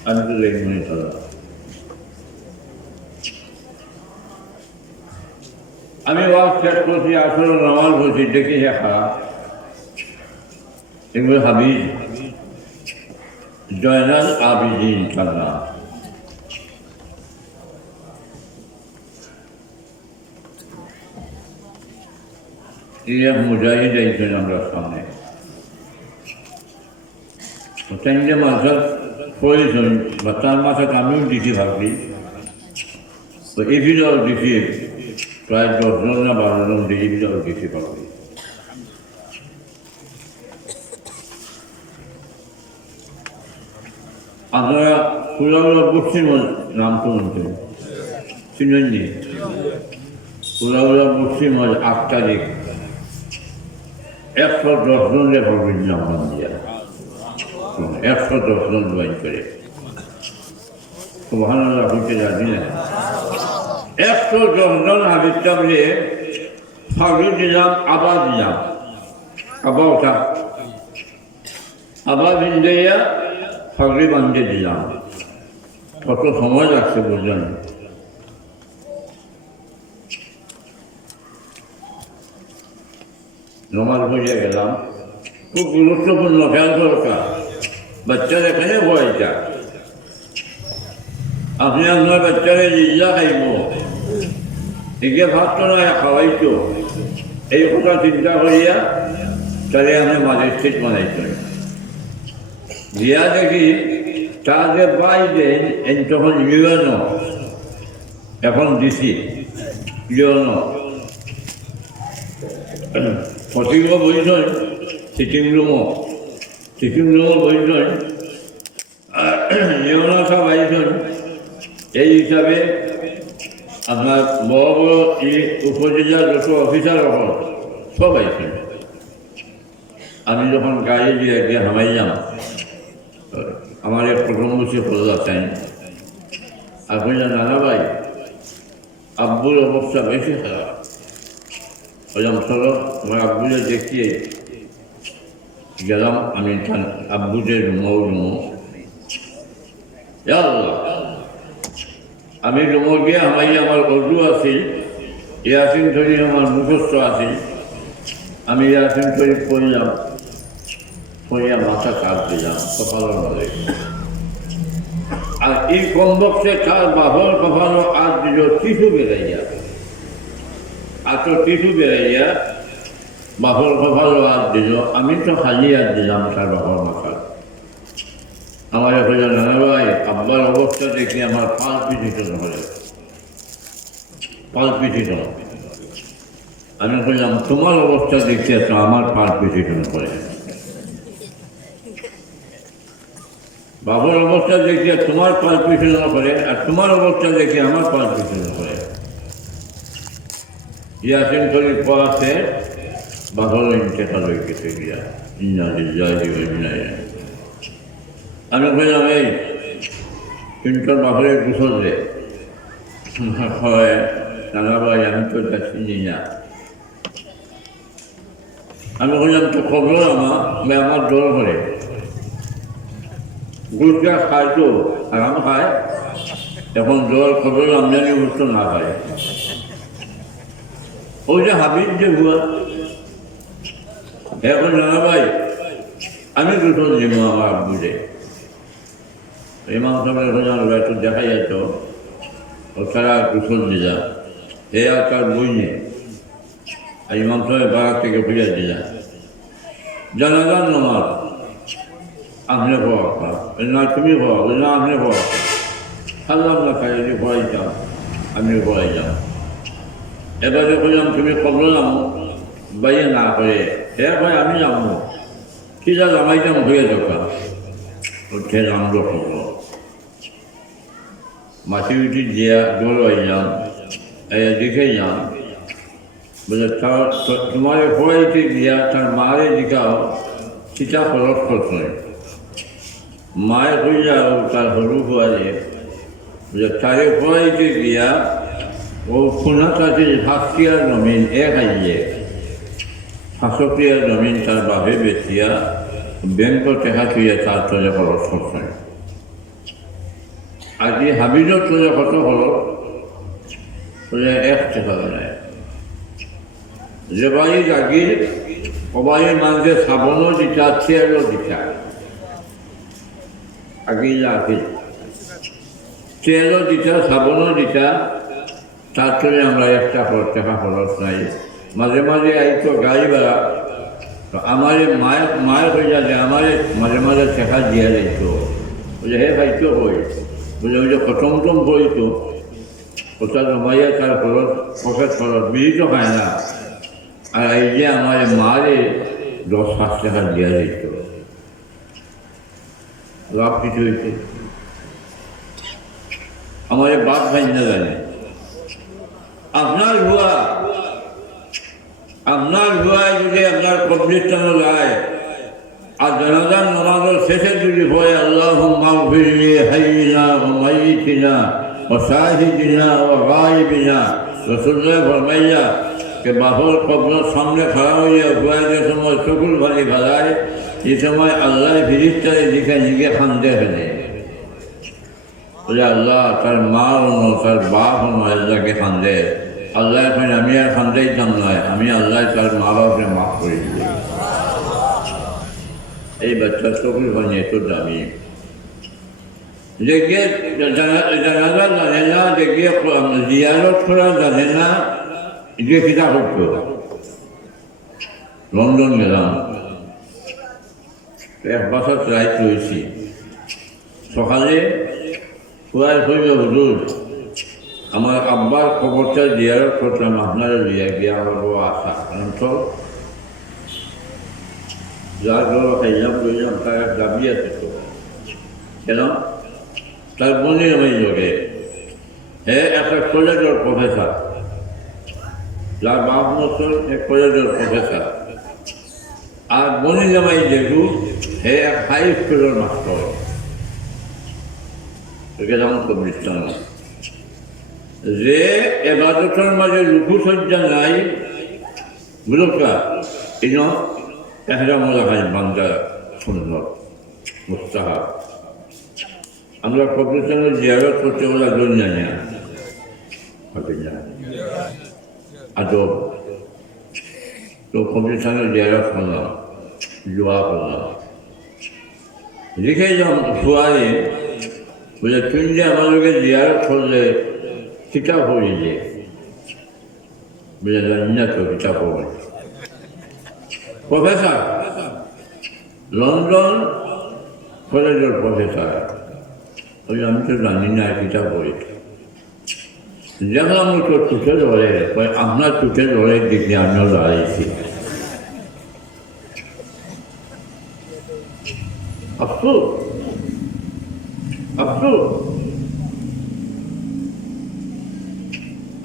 আমি তো দেখবনি তারা আমি ওয়াজ শেষ করছি আসলে নামাজ বলছি দেখি খারাপ এগুলো হাবিজ জয়নাল আবিদিন খান্না এক মুজাহিদ আইছেন আমরা সামনে তিনটে মাথার প্রয়োজন বা তার মাথাকে আমিও দিছি ভাবছি তো এভিটাও দিছি প্রায় 10 জন না 12 জন এভিটাও দিছি ভাবছি আপনারা কুলাউলা পশ্চিমল নাম শুনছেন শুনেননি কুলাউলা পশ্চিমল 8 তারিখ 110 জন রেফারেন্স নাম দিয়া 110 জন জয়েন করে সুবহানাল্লাহ হইতে জানি না 110 জন হাবিজ কাবলে ফাগু দিলাম আবার দিলাম আবার ভিন্দেয়া ফাগরি বান্ধে দিলাম কত সময় লাগছে বুঝলেন নমাজ পড়ে গেলাম খুব গুরুত্বপূর্ণ খেয়াল দরকার বাচ্চারা এখানে ভয়টা আপনি আপনার বাচ্চারা লিল্লা খাইব একে ভাবতো না খাওয়াইতো এই কথা চিন্তা করিয়া তাহলে আমি ম্যাজিস্ট্রেট বানাইতো দিয়া দেখি তাদের বাইরেন তখন ইউএনও এখন ডিসি ইউএনও ফটিকও বইছেন সিটিং রুমও বইছেন ইউএনও সব আইছেন এই হিসাবে আপনার বড় বড় উপজেলার যত অফিসার হন সব আইছেন আমি যখন গাড়ি দিয়ে গিয়ে হামাইলাম আমার এক প্রথম বসে ফজল চাই আপনি নানা ভাই আব্বুর অবস্থা বেশি খারাপ বললাম চলো আমার আব্বুরে দেখিয়ে গেলাম আমি আব্বুদের রুমো আমি রুমো গিয়ে আমার উর্দু আছিল ইয়াসিন শরীফ আমার মুখস্থ আছিল আমি ইয়াসিন শরীফ পড়লাম পড়িয়া মাথা কাজ দিলাম কপালের মধ্যে আর এই কমবক্সে তার বাবর কপালও আর দিল টিসু বেড়াইয়া টিসু বেড়াইয়া বাবর কপালও আর দিল আমি তো খালি আর দিলাম তার বাবর মাথা আমার এখন নানা ভাই আব্বার অবস্থা দেখে আমার পাল পিছিয়ে আমি বললাম তোমার অবস্থা দেখে তো আমার পাল পিছিয়ে করে বাবুর অবস্থা দেখে তোমার পাল পিছনে করে আর তোমার অবস্থা দেখে আমার পাল পিছনে করে ইয়াসিন শরীফ পড়াতে বাবুর ইন্তেকাল হয়ে গেছে গিয়া আমি বললাম এই কিন্তু বাবুরের গোসল রে হয় নানা ভাই আমি তো চিনি না আমি বললাম তো খবর আমার জল করে গুড়টা খায় তো আরাম খায় এখন জল খবর আমদানি বুঝতো না খায় ওই যে হাবিজ যে হুয়া এখন জানা ভাই আমি গোসল দিব আমার আব্বুরে ইমাম সাহেবের হয়ে একটু দেখা যেত ও তারা গোসল দিলা এ আর তার বই নেই আর ইমাম সাহেব বারাক থেকে বুঝে দিলা জানাজান নামাজ আপনি পড়া না তুমি পড়া না আপনি পড়া আল্লাহ না খাই যদি পড়াই যাও আপনি পড়াই যাও এবারে বললাম তুমি খবর নামো বাইরে না করে হ্যাঁ ভাই আমি জানবো কি যা জামাইতাম হয়ে দরকার উঠে জানলো খবর মাছি উঠি দিয়া জল আইলাম দেখে যান বলে তোমার পড়াইতে দিয়া তার মারে দিকাও সীতা খরচ করছে মায়ের হয়ে যাও তার হরু হওয়ালে তারে পড়াইতে দিয়া ও খুনা কাছে ভাসিয়ার নমিন এক আইয়ে শাসকীয় জমিন তার বাপে বেচিয়া ব্যাংক টেকা থুইয়া তার তলে খরচ করছেন। আজি হাবিজর তলে কত খরচ বলে 1 টাকা নাই। যে বাড়ি জাগির সবাই মাঝে সাবনও দিতা তেলও দিতা আগিল আগিল তেলও দিতা সাবনও দিতা তার তলে আমরা 1 টাকা খরচ নাই। মাঝে মাঝে আইতো গাড়ি ভাড়া আমার মায়ের হয়ে যাচ্ছে আমার মাঝে মাঝে টেকা দিয়া যাইত বলে হে ভাইতো হই বলে ওই যে খতম হইতো ওটা জমাইয়া তার খরচ পকেট খরচ বিড়ি তো খায় না। আর এই যে আমার মারে 10-5 টাকা দিয়া যাইত লাভ কিছু হইতে আমার বাদ ভাই না জানে। আপনার ভুয়ায় যদি আপনার কবরস্থানে যায় আর জানাজার নামাজের শেষে যদি হয় আল্লাহুম্মা গফিরলি হাইয়িনা ওয়া মাইয়িতিনা ওয়া শাহিদিনা ওয়া গায়িবিনা, রাসূলুল্লাহ ফরমাইয়া যে বাপর কবরের সামনে খাড়া হইয়া ভুয়ায় যে সময় চকুল ভালি ভালায় এই সময় আল্লাহ ফিরিস্তারে দিকে নিজে খান্দে ফেলে বলে আল্লাহ তার মা হনো তার বাপ হনো আল্লাহকে খান্দে। আল্লাহ এখন আমি আর খান্দাইতাম নয়, আমি আল্লাহ তার মা বাপকে মাফ করে দিই। এই বাচ্চার চোখের পানি এত দামি যে গিয়ে জানাজা জানে না, যে গিয়ে জিয়ারত করা জানে না, যে কিতা করতো। লন্ডন গেলাম, 1 বছর রাইত রয়েছি। সকালে খুয়াই হইল হুজুর আমার আব্বার খবরটা জিয়ারত করতাম, আপনারা লিয়া গিয়া আমার বড় আশা কারণ তো যার ঘর খাইলাম বললাম তার এক দাবি আছে তো কেন তার বোনের আমি যোগে হে একটা কলেজের প্রফেসর, যার বাপ বছর এক কলেজের প্রফেসর, আর বনি জামাই যেটু হে এক হাই স্কুলের মাস্টার। গেলাম কবরস্থান যে এবাদতের মাঝে লুকুসজ্জা নাই বুঝকা এই একটা মজা হয় বান্দা সুন্দর মুস্তাহাব। আমরা কবরস্থানের জিয়ারত করতে ওরা জন্য জানি না আদব, তো কবরস্থানের জিয়ারত করলাম, দোয়া করলাম, লিখে যাম ফুয়ারে বলে তুই যে আমাদেরকে জিয়ারত করলে কিতাব পড়িলে বলে জানি না তো কিতাব পড়ি। প্রফেসর লন্ডন কলেজের প্রফেসর, ওই আমি তো জানি না কিতাব পড়ি। দেখলাম তো টুটে ধরে, আপনার টুটে ধরে দিকে আমিও দাঁড়িয়েছি। আফসোস আফসোস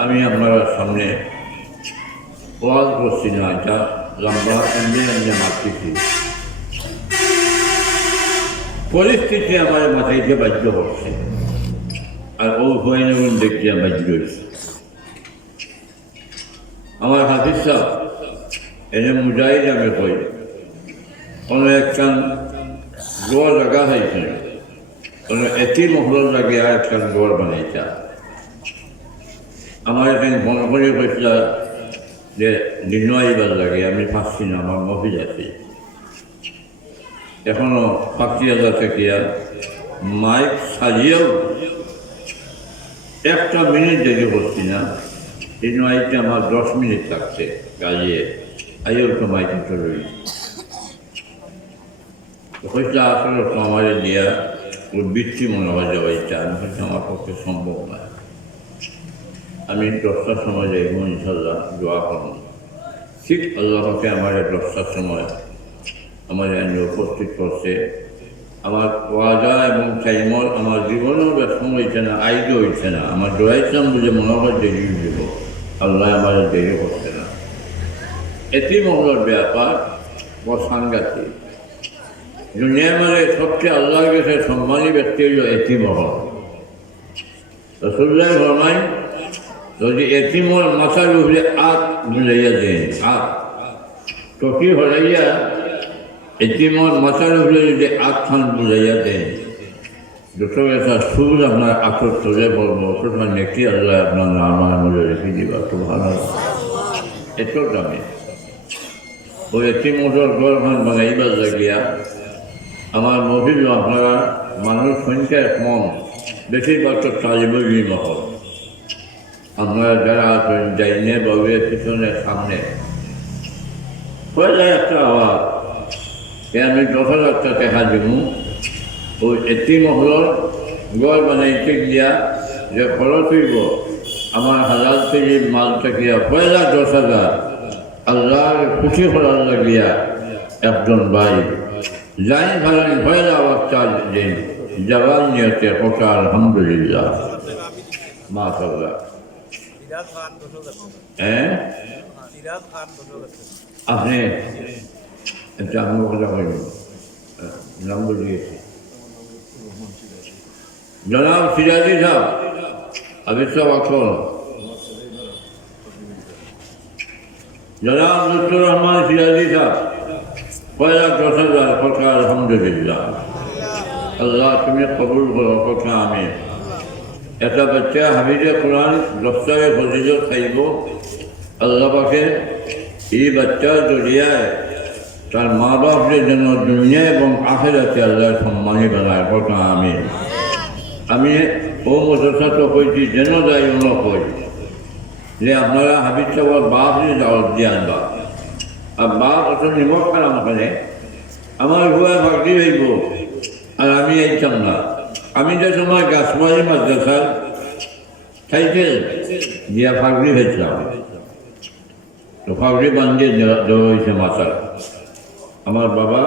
আমি আপনার সামনে ওয়াজ করছি না, এটা লম্বা এমনি মারতেছি। পরিস্থিতি আমার মাথাইতে বাধ্য করছে, আর ও হইনগুন দেখতে বাধ্য হয়েছে। আমার হাফিজ সাহেব এনে মুজাহিদ আমি কই কোনো একখান গোয়া জায়গা হয়েছে, কোনো এটি মহল লাগে আর একখান গোয়ার বানাইতা। আমার এখানে মনে করে কইছিল যে দিন আইবার লাগে, আমি পাচ্ছি না, আমার মফিজ আছে এখনো ৫০,০০০ টাকিয়া মাইক সাজিয়েও 1 মিনিট দেরি করছি না। এই নয়টা আমার 10 মিনিট লাগছে গাড়িয়ে আইও তো মাইকে চলে কইটা আসলে আমারে দিয়া ওর বৃত্তি মনে হয় যাওয়াইটা আমি হচ্ছে আমার পক্ষে সম্ভব না। আমি 10টার সময় যাইব ইনশাল্লাহ, দোয়া করব। ঠিক আল্লাহকে আমার 10টার সময় আমার আইনে উপস্থিত করছে। আমার ওয়াদা এবং টাইমর আমার জীবনেও ব্যস্ত হয়েছে না, আইডিও হয়েছে না। আমার দৌড়াইছিলাম বুঝে মনে হয় দেরি দেব, আল্লাহ আমার দেরি করছে না। এটি মহলের ব্যাপার ও সাংঘাতিক। দুনিয়ার মানে সবচেয়ে আল্লাহর কাছে সম্মানী ব্যক্তি হইল এটি মহল। রাসূলুল্লাহ ফরমায় যদি এতিমর মাথার উপরে আত বুঝাইয়া দেন, আত টকি হলাইয়া এটিমর মাথার উপরে যদি আটখান বুঝাইয়া দেন দুটো একটা সুর আপনার আটক চলে পড়বো অতটা নেকি আল্লাহ আপনার নামার মধ্যে রেখে দিবা তো ভালো এত দামে ওই এটিমোটর ঘরখান বানাইবার লাগিয়া আমার মহিল আপনারা মানুষ সংখ্যা কম বেশিরভাগ তো তালিবই মহল আপনারা যারা আছেন ডাইনে বাবু পিছনে সামনে পয়লা একটা আওয়াজ আমি 10,000 টাকা দেখা দিব ওই এটি মহলর গড় বানাইতে গিয়া যে খরচ হইব আমার হাজার থেকে মাল থাকিয়া পয়লা 10,000 আল্লাহর খুশি করার লাগিয়া একজন ভাই যাই ভালেন পয়লা অবস্থা দিন জবান নিয়তে কথা আলহামদুলিল্লাহ মাশাআল্লাহ হ্যাঁ আপনি একটা আমার কথা কইব নাম বলিয়েছি জনাব সিরাজি সাহেব আবিষ্কার এখন জনাব লুৎফুর রহমান সিরাজি সাহেব পয়লা 10,000 কথা আলহামদুলিল্লাহ আল্লাহ তুমি কবুল করো কথা আমি একটা বাচ্চা হাফিজে কোরআন দস্তারে ফজিলত খাইব আল্লাহ পাকে এই বাচ্চার জড়িয়ায় তার মা বাপের যেন দুনিয়া এবং আখেরাতে আল্লাহ সম্মানী বানায় কথা আমি ও মদরসা তো কইছি যেন যাই অন্য কই যে আপনারা হাবিজ সাহেবের বাপরে দাওয়াত দিয়ে আনবা আর বাপ অত নিমক খারাপ করে আমার হুয়া ফাঁকি হইব আর আমি এইতাম না আমি যে সময় গাছমারি মাদ্রাসার সাইকেল দিয়া ফাঁকড়ি হয়েছিলাম তো ফাঁকড়ি বান্ধিয়ে দেওয়া হয়েছে মাথার আমার বাবা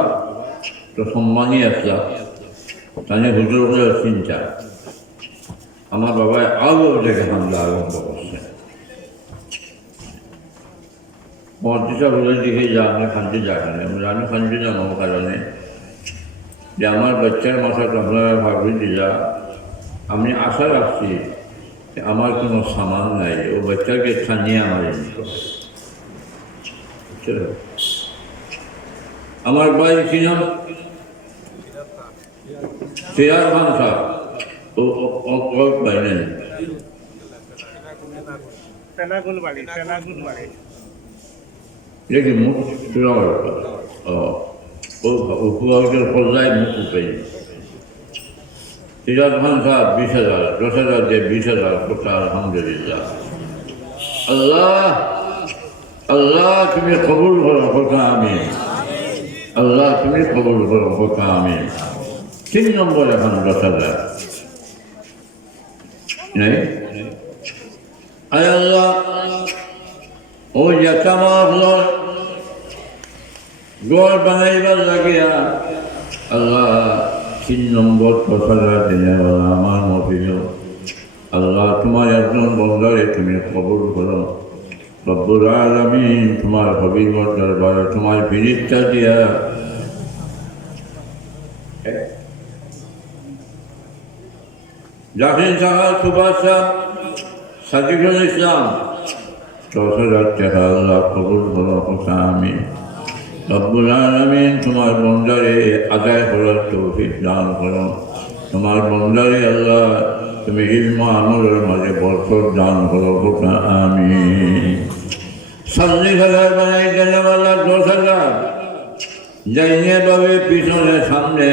তো সম্মানই আসলাম তাহলে হুজুর করে চিন্তা আমার বাবায় আরও দেখে হামলা আরম্ভ করছে মহাদিসা বলে দিকে যা আমি খান্তি যাখানে আমি খান্তি জানাবো কারণে যে আমার বাচ্চার মাথাটা আপনারা ভাবি দিলা আমি আশা রাখছি আমার কোনো সামান নাই ও বাচ্চাকে ছানিয়ে আমার আমার ভাই কি নাম সিরাজ খান সাহেব ও ভাই নেই দেখি মুখ উপভাগের পর্যায়ে মুখ উঠে সিরাজ খান সাহেব 20,000 10,000 দিয়ে 20,000 কথা আলহামদুলিল্লাহ আল্লাহ আল্লাহ তুমি কবুল করো কথা আমি আল্লাহ তুমি কবুল করো কথা আমি 3 নম্বর এখন 10,000 নেই আয় আল্লাহ ও ইয়াতামা হলো গড় বানাইবার লাগিয়া আল্লাহ 3 নম্বর 10,000 দিনে আমার মফিল আল্লাহ তোমার একজন বন্দারে তুমি কবুল করো রব্বুল আলামিন তোমার হবিবর দরবারে তোমার ফিরিস্তা দিয়া জাহিন সাহা সুভাষ সাদিকুল ইসলাম 10,000 টাকা আল্লাহ কবুল করো কথা আমি রব্বুল আলামিন তোমার বন্দারে আদায় করার তৌফিক দান করো তোমার বন্দারে আল্লাহ তুমি ইলম আমলের মাঝে বরকত দান করো কথা আমি 40,000 বানাই দেনেওয়ালা 10,000 যাইনে ভাবে পিছনে সামনে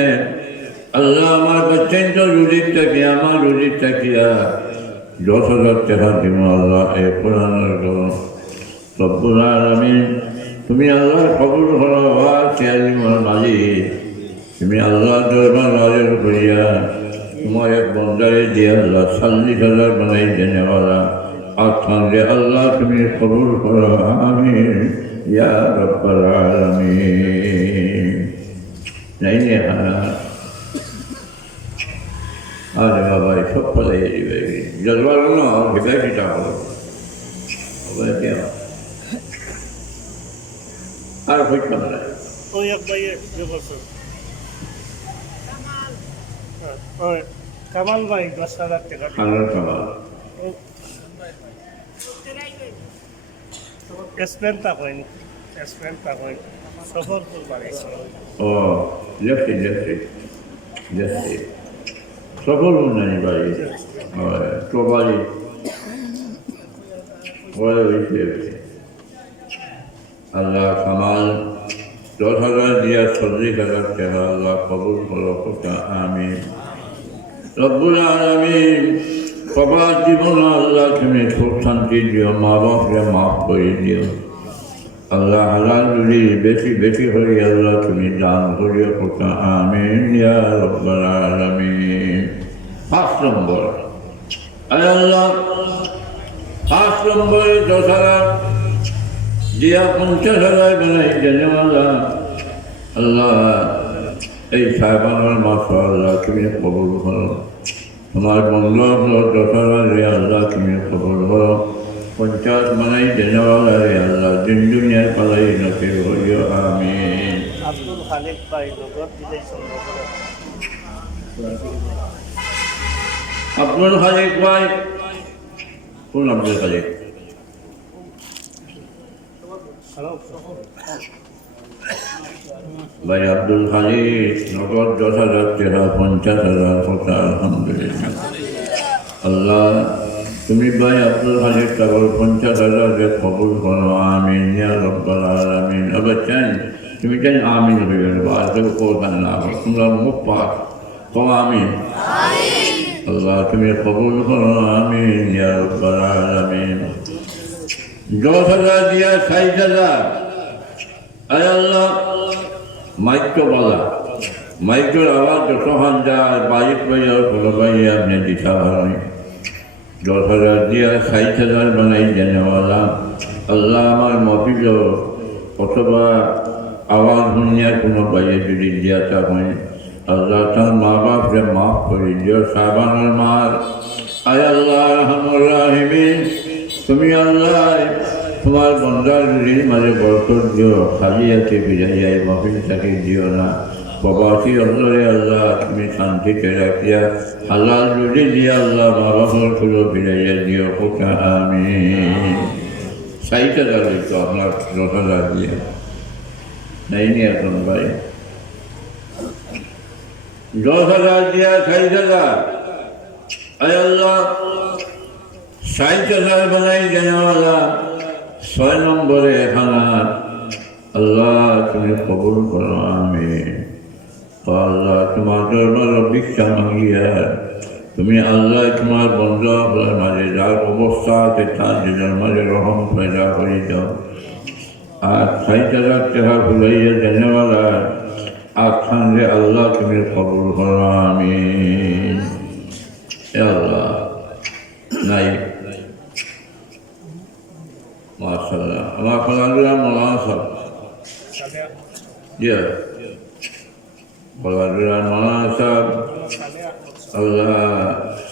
আল্লাহ আমার বাচ্চেন তো রুজির থাকিয়া আমার রুজির থাকিয়া 10,000 টাকা দিব আল্লাহ এ কোরআনের করো রব্বুল আলামিন তুমি আল্লাহ কবুল করো আলিমর মালিক তুমি আল্লাহ দরবার নাজিল করিয়া তোমার এক বন্দারে দিয়ে আল্লাহ 40,000 বানাই দেনেওয়ালা আল্লাহ আল্লাহ তুমি কবুল করো আমিন ইয়া রব্বাল আলামিন নাই নে আরে বাবা সব ফলাই দিবে জলবার কোনো বিদায়টা হলো আর হইতে পারে ওই এক ভাইয়ে বলছেন ওই কামাল ভাই 10,000 টাকা স্পেনটা হয়নি স্পেন্ড পাবই সফরপুর বাড়ি ও দেখছি দেখছি দেখছি সফল উন্নয়ন বাড়ি তো বাড়ি ওরা হয়েছে আল্লাহ কামাল 10,000 দিয়া 40,000 টাকা আল্লাহ কবুল করো কথা আমিন রব্বুল আলামিন সবার জীবন আল্লাহ তুমি সুখ শান্তি দিও মা বাপকে মাফ করে দিও আল্লাহ হালাল রুজি বেশি বেশি করে আল্লাহ তুমি দান করিও কথা আমিন ইয়া রব্বুল আলামিন 5 নম্বর আল্লাহ 5 নম্বরে 10,000 দিয়া 50,000 বানাই জানেওয়ালা আল্লাহ এই সাহেবানের মাস আল্লাহ তুমি কবুল করো তোমার বন্ধু 10,000 রে আল্লাহ তুমি কবুল করো 50 বানাই জানেওয়ালা রে আল্লাহ দিন দুনিয়ায় পালাই নসিব করিও আমিন আব্দুল খালিক ভাই নগদ বিজয় আব্দুল খালিক ভাই কোন আব্দুল খালিক ভাই আব্দুল খালিক নগদ 10,000 টাকা 50,000 কথা আলহামদুলিল্লাহ আল্লাহ তুমি ভাই আব্দুল খালিক টাকা 50,000 কবুল করো আমিন ইয়া রাব্বাল আলামিন আবার চান তুমি চান আমিন হয়ে গেল আর কেউ করবেন না তোমরা মুখ পাক কো আমিন আল্লাহ তুমি কবুল করো আমিন ইয়া রাব্বাল আলামিন 10,000 দিয়া 60,000 আয় আল্লাহ মাইকটা বলা মাইকের আওয়াজ যতক্ষণ যায় বাইক পাইয়া কোনো পাইয়া আপনি দিশা ভাই 10,000 দিয়া 60,000 বানাই জানেওয়ালা আল্লাহ আমার মফিল অথবা আওয়াজ শুনিয়া কোনো পাইয়া যদি দিয়া হয় আল্লাহ তার মা বাপরে মাফ করে দিও সাবানের মার আয় আল্লাহ রহমান রাহিমিন তুমি আল্লাহ তোমার বন্দার রুজির মাঝে বরকত দিও খালি আছে বিজাইয়াই মফিল তাকে দিও না প্রবাসী অন্তরে আল্লাহ তুমি শান্তিতে রাখিয়া হালাল রুজি দিয়া আল্লাহ মা বাবার গুলো বিজাইয়া দিও কোথা আমিন 60,000 হইতো আপনার 10,000 দিয়ে নেইনি এখন ভাই 10,000 দিয়া 60,000 আয় আল্লাহ 60,000 বানাই জানেওয়ালা 6 নম্বরে খানা আল্লাহ তুমি কবুল করো আমিন আল্লাহ তোমার দরবার ভিক্ষা মাঙ্গিয়া তুমি আল্লাহ তোমার বন্ধ আপনার মাঝে যার অবস্থা আছে তার জীবনের মাঝে রহম পয়দা করে দাও আর 60,000 টাকা ভুলাইয়া জানেওয়ালা আখানে আল্লাহ তুমি কবুল করো আমিন আল্লাহ নাই মাশাআল্লাহ আমার ফলাগুলা মৌলানা সাহেব জি ফলাগুলা মৌলানা সাহেব আল্লাহ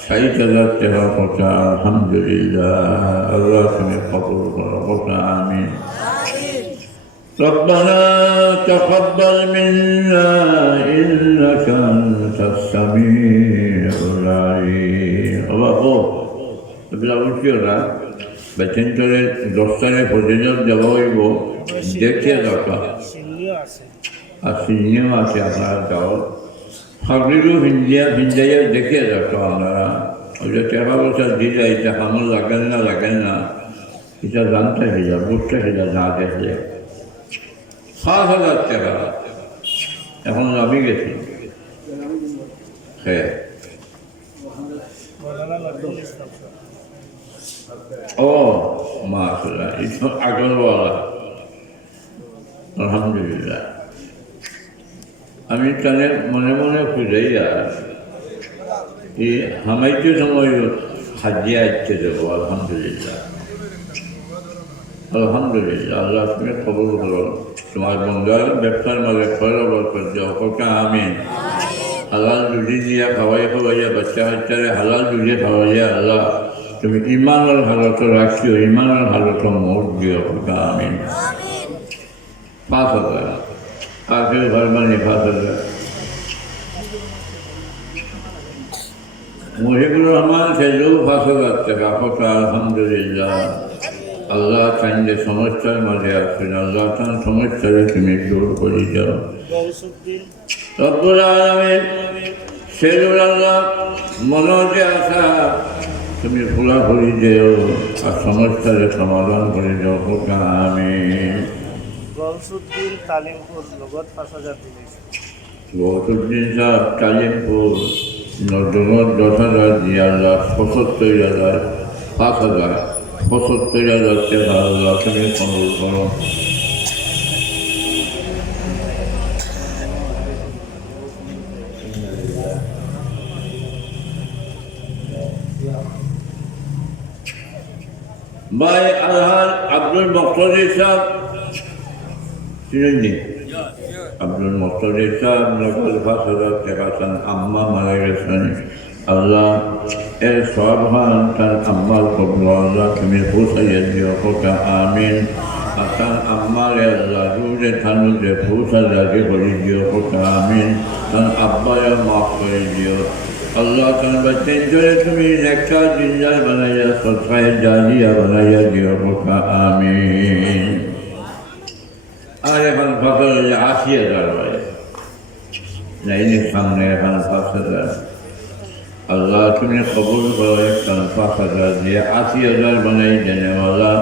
60,000 টাকা কথা আলহামদুলিল্লাহ আল্লাহ তুমি কবুল করো কথা আমিন ربنا تقبل منا إنك أنت السميع العليم الله بلا وجهنا بتنتظر دوستانه فوجيجر جوابه देखिए डॉक्टर सीनियर আছে আপনার যাও হাগরিরু হিন্দিয়া দেখে ডॉक्टर আপনারা ওই যে টাকা পয়সা দিলে এটা আমার লাগেন না এটা জানতে হবে বুঝতে হবে না দেখলে 7,000 টাকা এখন আমি গেছি হ্যাঁ ও মাশাআল্লাহ এটা আগরওয়ালা আলহামদুলিল্লাহ আমি তাহলে মনে মনে খুঁজাইয়া এই হামাইতে সময় হাজিয়া ইচ্ছে দেবো আলহামদুলিল্লাহ আলহামদুলিল্লাহ আল্লাহ তুমি কবুল করো তোমার বন্ধুর ব্যবসার মাঝে খরচ বরকত দাও কথা আমিন হালাল রুজি দিয়া খাওয়াইয়া বাচ্চা বাচ্চারে হালাল রুজি খাওয়াইয়া আল্লাহ তুমি ইমানের হালত রাখিও ইমানের হালত মোট দিও কথা আমিন 5,000 আখের ঘর মানে 5,000 মুহিবুর রহমান খেলেও 5,000 টাকা কথা আলহামদুলিল্লাহ আল্লাহ চাইলে সমস্যার মাঝে আছেন, আল্লাহ তার সমস্যারে তুমি দূর করে যাও। গৌসুদ্দিন রব্বুল আলামিন সেজুল আল্লাহ মনে আশা তুমি ফুলাফুলি দেও আর সমস্যারে সমাধান করে যাও। আমিন। গৌসুদ্দিন তালিমপুর নগদ 5,000 দিয়েছে। গৌসুদ্দিন সাহেব কালিমপুর নগদ 10,000 দিয়ে আল্লাহ 75,000 5,000 75,000 টাকা আল্লাহ তুমি কবুল করো। ভাই আলহাজ আব্দুল মকসুদ সাহেব চিনেননি? আব্দুল মকসুদ সাহেব নগদ 5,000 টাকা চান। আম্মা মারা গেছেন, আল্লাহ এর সব হান তার আম্মার কবুল আল্লাহ তুমি পৌঁছাইয়া দিও। হোকা আমিন। আর তার আম্মারে আল্লাহ রুজে থানুজে পৌঁছা রাজি করে দিও। হোকা আমিন। তার আব্বারে মাফ করে দিও। আল্লাহ তার বাচ্চেন জোরে তুমি নেকা জিন্দার বানাইয়া সৎকায় জালিয়া বানাইয়া দিও। হোকা আমিন। আর এখন ফাঁকা 80,000 হয় লাইনের সামনে, এখন 5,000 আল্লাহ তুমি কবুল করো। এখন 5,000 দিয়ে 80,000 বানাই দেন আল্লাহ।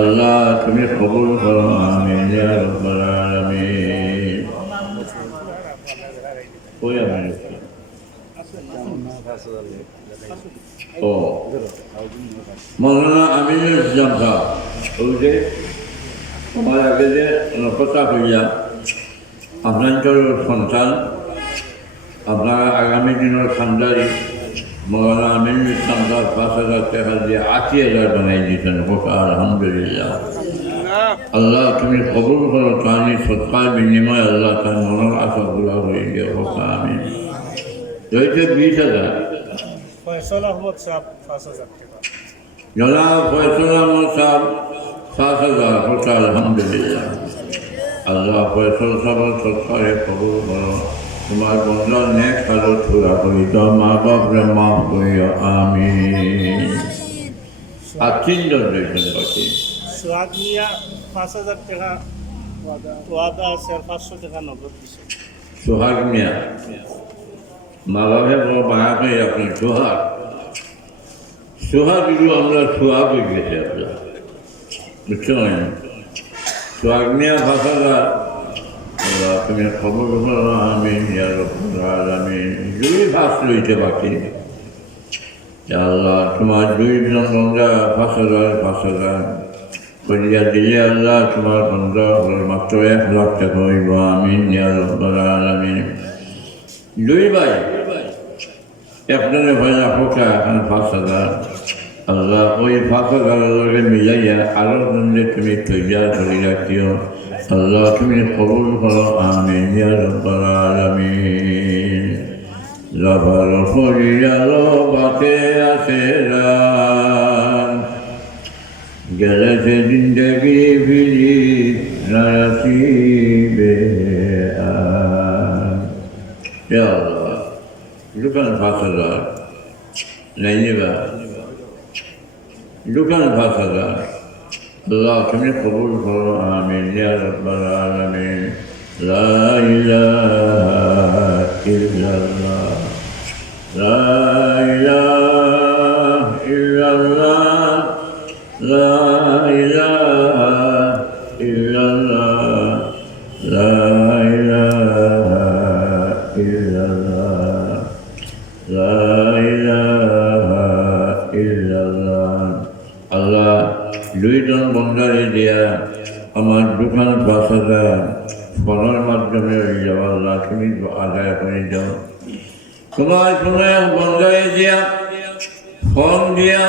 আল্লাহ তুমি কবুল করো। আমিন ইয়া রাব্বাল আলামিন। ওই আমিন। ও মৌলানা আমিনুল ইসলাম সাহেব ওই যে আমার আগে যে কথা হইয়া আপনার সন্তান, আপনারা আগামী দিনের খানদারি মৌলানা আমিনুল ইসলাম সাহেব 5,000 টাকা দিয়ে 80,000 বানাই দিয়েছেন। হোক আলহামদুলিল্লাহ। আল্লাহ তুমি কবুল করো। তানি সৎকার বিনিময় আল্লাহ তার মনের আশাগুলো হয়ে গিয়ে। হোক আমিন। রয়েছে 20,000 ফয়সল আহমদ সাহেব 5,000 টাকা। জনাব ফয়সল আহমদ সাহেব 5,000। হোক আলহামদুলিল্লাহ। আল্লাহ ফয়সল সাহেব সৎকারে কবুল করো। তোমার বন্ধুর নেক হালত পুরা করি দাও। মা বাপরে মাফ করিও। আমিন। আর 3 জন রয়েছেন বাকি। সোহাগ মিয়া 5,000 টাকা ওয়াদা আছে, আর 500 টাকা নগদ দিছে। সোহাগ মিয়া মা বাপের বড় মায়া করে আপনার সোহাগ সোহাগগুলো আমরা সোহাগ হয়ে গেছে আপনার, বুঝছেন? সোহাগ মিয়া 5,000 আল্লাহ তুমি খবর করো। আমিন ইয়া রাব্বাল আলামিন। 2 ভাগ রয়েছে বাকি। আল্লাহ তোমার 2 জন বন্ধা 5,000 করিয়া দিলে আল্লাহ তোমার বন্ধা মাত্র 1 লাখ টাকা হইব। আমিন ইয়া রাব্বাল আলামিন। 2 ভাই একজনে ভাইয়া হোকা এখন 5,000। আল্লাহ ওই 5,000 মিলাইয়া আরো জনকে তুমি তৈয়ার করে রাখিও। আল্লাহ তুমি কবুল করো। আমিন ইয়া রাব্বাল আলামিন। লাভার ফরিয়ালো বাতে আছে গেলেছে জিন্দগি ফিরি নসিবে। ইয়া আল্লাহ দোকান 5,000 নাই নিবা, দোকান 5,000। আল্লাহ তুমি কবুল করো। আমিন ইয়া রাব্বাল আলামিন। লা ইলাহা ইল্লাল্লাহ, লা ইলাহা ইল্লাল্লাহ, লা ইলাহা ইল্লাল্লাহ, লা ইলাহা ইল্লাল্লাহ, লা ইলাহা ইল্লাল্লাহ। আল্লাহ 2 জন বন্ধারে দিয়া আমার দোকান 5,000 ফোনের মাধ্যমে হয়ে যাও। আল্লাহ তুমি আদায় করে যাও। তোমার ফোনে বন্ধারে দিয়া ফোন দিয়া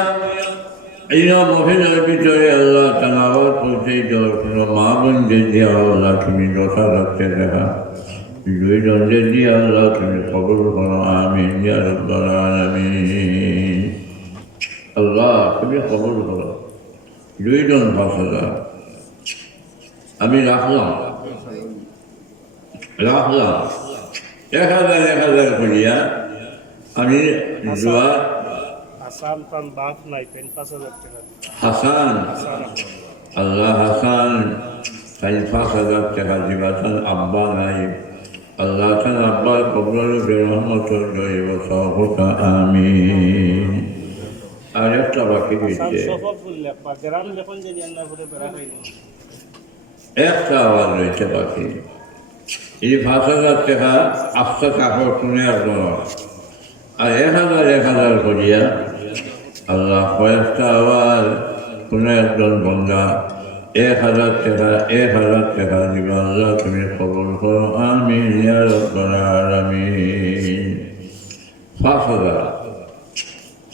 এই মহিলার ভিতরে আল্লাহ তানাবাদ পৌঁছে যাও। কোনো মা বোনদের দিয়া আল্লাহ তুমি 10,000 টাকা 2 জনদের দিয়া আল্লাহ তুমি কবুল করো। আমিন ইয়া রাব্বাল আলামিন। আল্লাহ তুমি কবুল করো। 2 জন 5,000 আমি রাখলাম 1,000 করিয়া আমি দোয়া হাসান পান বাপ নাই পেন 5,000 টাকা হাসান হাসান আল্লাহ হাসান তাই 5,000 টাকা দিবাছেন আব্বা নাই আল্লাহ তান আব্বার কবরের উপরে রহমত রইব সহকা আমিন। আর একটা বাকি হাসান রয়েছে, সফর করলে বা গ্রাম যখন যে জান্না করে বেড়া হইল একটা আওয়াজ রয়েছে বাকি। এই 5,000 টাকা আস্তে কাপড় শুনে একজন আর 1,000 করিয়া আল্লাহ কয়েকটা আওয়াজ শুনে একজন বন্ধা 1,000 টাকা দিবা আল্লাহ তুমি কবুল করো আমিন ইয়া রাব্বাল আলামিন।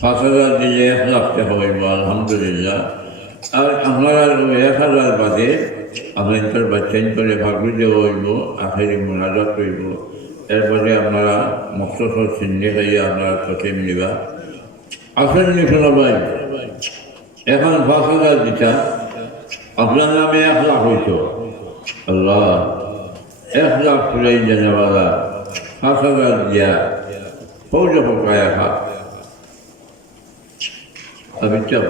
5,000 দিলে 1 লাখ টাকা হইব আলহামদুলিল্লাহ। আর আপনারা 1,000 বাদে আপনার বাচ্চাইন করে ভাগু দেওয়া হইব, আখেরি মোনাজাত হইব। এরপরে আপনারা মক্তসর চিহ্নে খাইয়ে আপনারা খতিম নিবা। আসেন নি শোনো ভাই, এখন 5,000 দিতা আপনার নামে 1 লাখ হইত। আল্লাহ 1 লাখ ফুরাই জানাওয়ালা 5,000 দিয়া ফৌজ পকায়া খা আবিচাও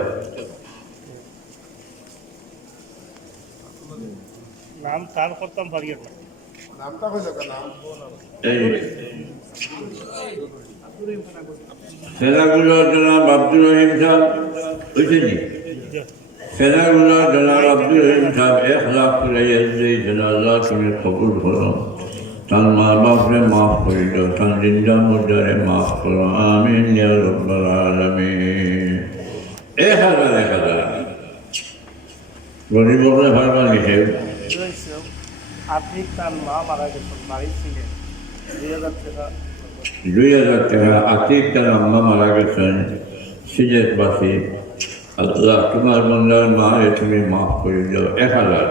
নাম কার করতাম পারিয়ে না নামটা কইলো কেন নাম এই সেনাগুলোর জনাব আব্দুল রহিম সাহেব বুঝছেনি, সেনাগুলোর জনাব আব্দুল রহিম সাহেব 1 লাখ ফুরাইয়া দিয়েছেন। আল্লাহ তুমি কবুল করো, তার মা বাপরে মাফ করে দাও, তার জিন্দা মুর্দারে মাফ করো আমিন ইয়া রাব্বাল আলামিন। 1,000 গরিব বলে ভাড়া নিছে আপনি তার মা মারা গেছেন বাড়ি ছিলেন 2,000 টাকা 2,000 টাকা আতিক তার আম্মা মারা গেছেন সিলেটবাসী। আল্লাহ তোমার বন্ধার মারে তুমি মাফ করে দাও। 1,000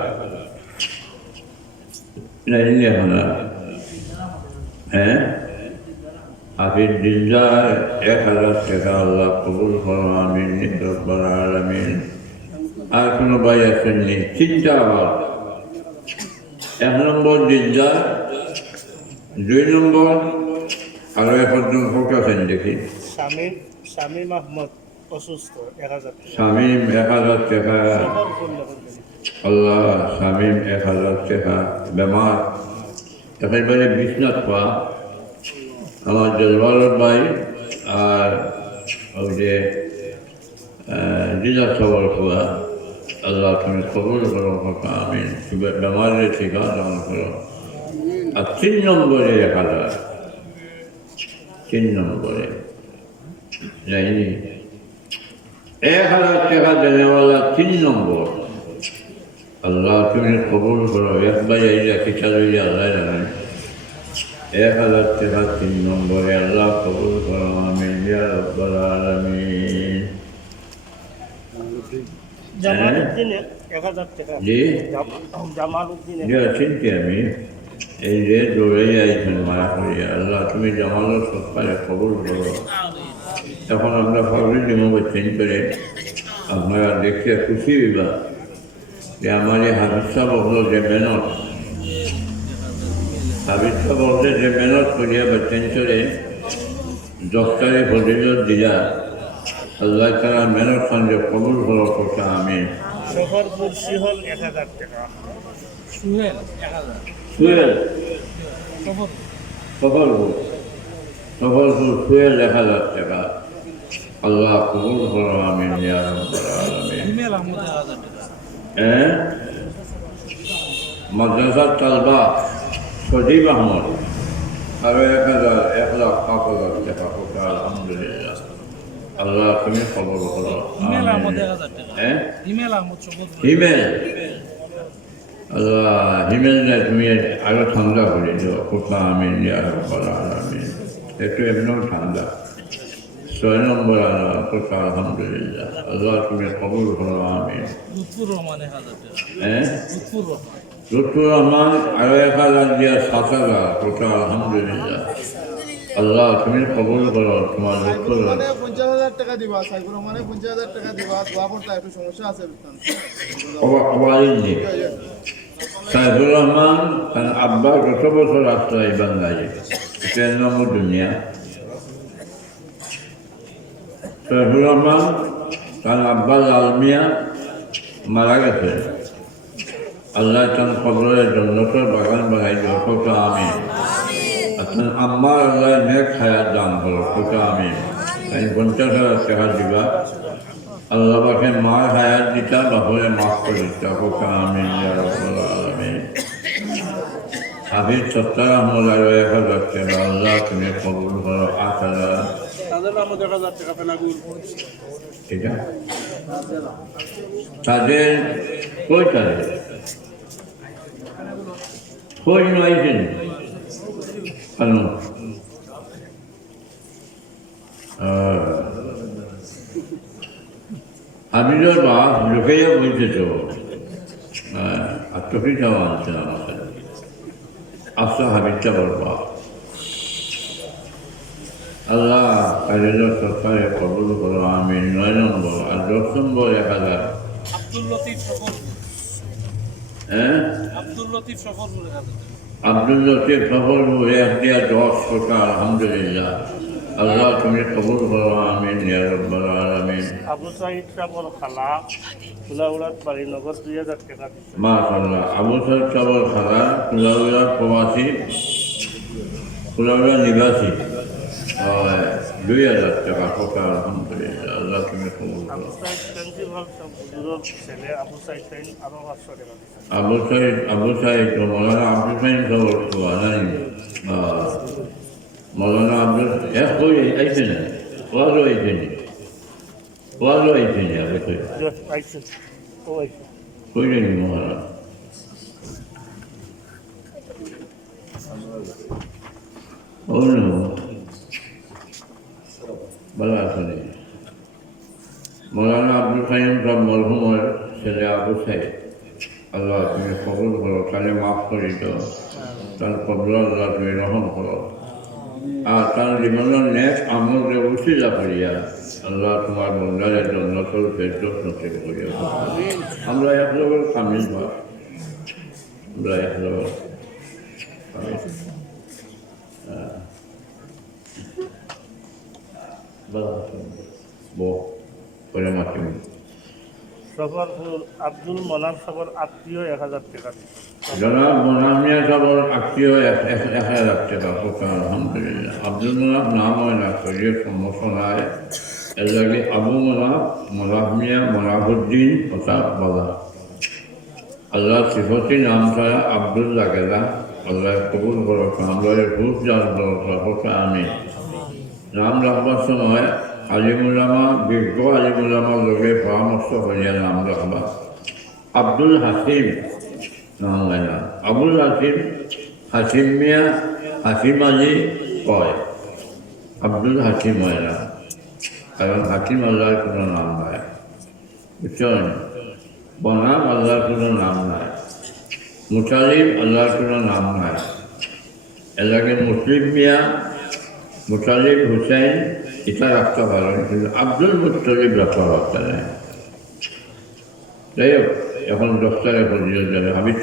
নাই 1,000 হ্যাঁ হাফিজ দিলদার 1,000 টাকা আল্লাহ কবুল করো আমিন ইয়া রাব্বাল আলামিন। আর কোনো ভাই আসেননি চিন্তা আবার 1 নম্বর দিলদার, 2 নম্বর আরো একজন ফোক আছেন দেখি স্বামী মাহমুদ অসুস্থ 1,000 টাকা শামীম 1,000 টাকা সফর করলে আল্লাহ শামীম 1,000 টাকা বেমার একেবারে বিছনাথ পা আমার জলওয়ালের ভাই আর ওই যে জিলা সবর খোয়া আল্লাহ তুমি কবুল করো আমিন। বেমারের ঠিকা দান করো। আর 3 নম্বরে 1,000 3 নম্বরে যাইনি 1,000 টাকা দেনেওয়ালা 3 নম্বর আল্লাহ তুমি কবুল করো। একবার এইটা কিতা লইয়া আল্লাহ জানেন 1,000 টাকা 3 নম্বরে আল্লাহ কবুল করো আমিন ইয়া রাব্বাল আলামিন। জামালউদ্দিনের 1,000 টাকা জি জামালউদ্দিনের যে চিনতে আমি এই যে দৌড়ে যাইছেন মায়া করিয়া আল্লাহ তুমি জামালের সৎকারে কবুল করো। তখন আমরা ফাগরি নিমো চেঞ্জ করে আপনারা দেখতে খুশি হইবা যে আমার এই হাবিসা বহল যে মেহনত হাবিসা বলতে যে মেহনত করিয়া বা চেঞ্জ করে 10 তারিখ ফজিলত দিলা আল্লাহ তাআলা মেহনত সঙ্গে কবুল করো কথা আমি। সফরপুর শিহল 1,000 টাকা সুহেল সফরপুর সুহেল 1,000 টাকা আল্লাহ কবুল করো আমিন ইয়া রাব্বাল আলামিন। মাদ্রাসা তালবা সজীব আহমদ আরো 1,000 লাখ 5,000 টাকা কথা আলহামদুলিল্লাহ। আল্লাহ তুমি খবর করো হিমেল আল্লাহ হিমেল না তুমি আরো ঠান্ডা করে দিও কথা আমিন ইয়া রাব্বাল আলামিন। একটু এমনিও ঠান্ডা 6 নম্বর আল্লাহ কথা আলহামদুলিল্লাহ আল্লাহ তুমি কবুল করো আমিন। লুৎফুর রহমান আরো 1,000 দিয়া 7,000 কথা আলহামদুলিল্লাহ আল্লাহ তুমি কবুল করো তোমার লুৎফুর 50,000 টাকা দিবা সাইফুর রহমানে 50,000 টাকা দিবা দোয়া করতে একটু সমস্যা আছে বুঝছেন অবাইনি সাইফুর রহমান তার আব্বা কত বছর আসতো এই বাংলায় 3 নম্বর দুনিয়া শরীফুর রহমান তার আব্বা লাল মিয়া মারা গেছে। আল্লাহ তার কবরের জন্নতের বাগান বানাই দিল, কোথা আমি আপনার আম্মার আল্লাহ নেক হায়াত দান করো, কোথা আমি 50,000 টাকা দিবা। আল্লাহ পাকে মার হায়াত দিতা, বাপরে মাফ করে দিতা, কোথা আমি হাফিজ সত্তর আহমদ আরো 1,000 টাকা আল্লাহ তুমি কবুল করো। 8,000 ঠিক আছে। তাদের কই তাদের কই নয়ছেন কেন? হাবিজের বাপ লোকেইয়া বলছে তো আত্মকৃতাও আনছেন আমার সাথে। আফসা হাবিজটা বলবা আল্লাহ কাজের সরকারে কবুল করো আমি। 9 নম্বর আর 10 নম্বর 1,000 আব্দুল লতিফ সফল বলে 10 টাকা আলহামদুলিল্লাহ। আল্লাহ তুমি কবুল করো আমিন ইয়া রাব্বাল আলামিন। আবু সাইদ সাবর খালা কুলাউড়াত বাড়ি নগদ 2,000 টাকা দিচ্ছে। মাশাআল্লাহ। আবু সাইদ সাবর খালা কুলাউড়া প্রবাসী, কুলাউড়া নিবাসী 2,000 টাকা টাকা আলহামদুলিল্লাহ। আল্লাহ তুমি কবুল করো। আবু সাইদ প্রিন্সিপাল হুজুরের ছেলে আবু সাইদ আরো 500 টাকা দিচ্ছে। আবু সাইদ মৌলানা আব্দুল সাইদ সাবর খোয়া নাই মৌলানা আব্দুল কই আইছেন ওয়াজও আইছেন আবু সাইদ আইছেন ও আইছেন কই জানি মৌলানা ভালো আছেন। মৌলানা আব্দুল সাইদ সব মরহুমের ছেলে আবু সাইদ আল্লাহ তুমি কবুল করো, তাহলে মাফ করে দাও, তার কবর আল্লাহ তুমি রহম করো। আর তার জীবনের নেক আমলকে উশিলা করিয়া আল্লাহ তোমার বন্ধারের জন্য তোর ফেরদৌস নসিব করিয়া। আমরা এক লগর কামিল বা আমরা এক লগর করে মাতিম। সফরপুর আব্দুল মনার সফর আত্মীয় 1,000 টাকা দিচ্ছে। জনাব মোনামিয়া সাবর আত্মীয় 1,000 টাকা কোথা আলহামদুলিল্লাহ। আব্দুল মোনাফ নাম হয় না, শরীর সমস্যা নাই, এর লাগে আবু মোনাফ মোনাফমিয়া মোনাফুদ্দিন প্রতাপ বলা। আল্লাহ সিফতি নাম ছাড়া আব্দুল লাগে না, আল্লাহ কবুল করো, আমরা খুব জানবো কোথা আমি। নাম রাখবার সময় আলিমুল্লামা বিজ্ঞ আলিমুল্লামার লোকে পরামর্শ করিয়া নাম রাখবা। আব্দুল হাসিম নাম হয় না, আবুল হাসিম, হাসিম মিয়া, হাসিম আলী কয়, আব্দুল হাসিম হয় না, কারণ হাকিম আল্লাহর কোনো নাম নাই, বুঝছেন? বনাম আল্লাহর কোনো নাম নাই, মুতালিব আল্লাহর কোনো নাম নাই। এর লাগে মুসলিম মিয়া, মুতালিব হুসেন এটা রাখতে পারেন, কিন্তু আব্দুল মুতালিব রাখতে পারতেন না। যাই হোক, এখন 10 টাকা পর্যন্ত যাবে হাবিজ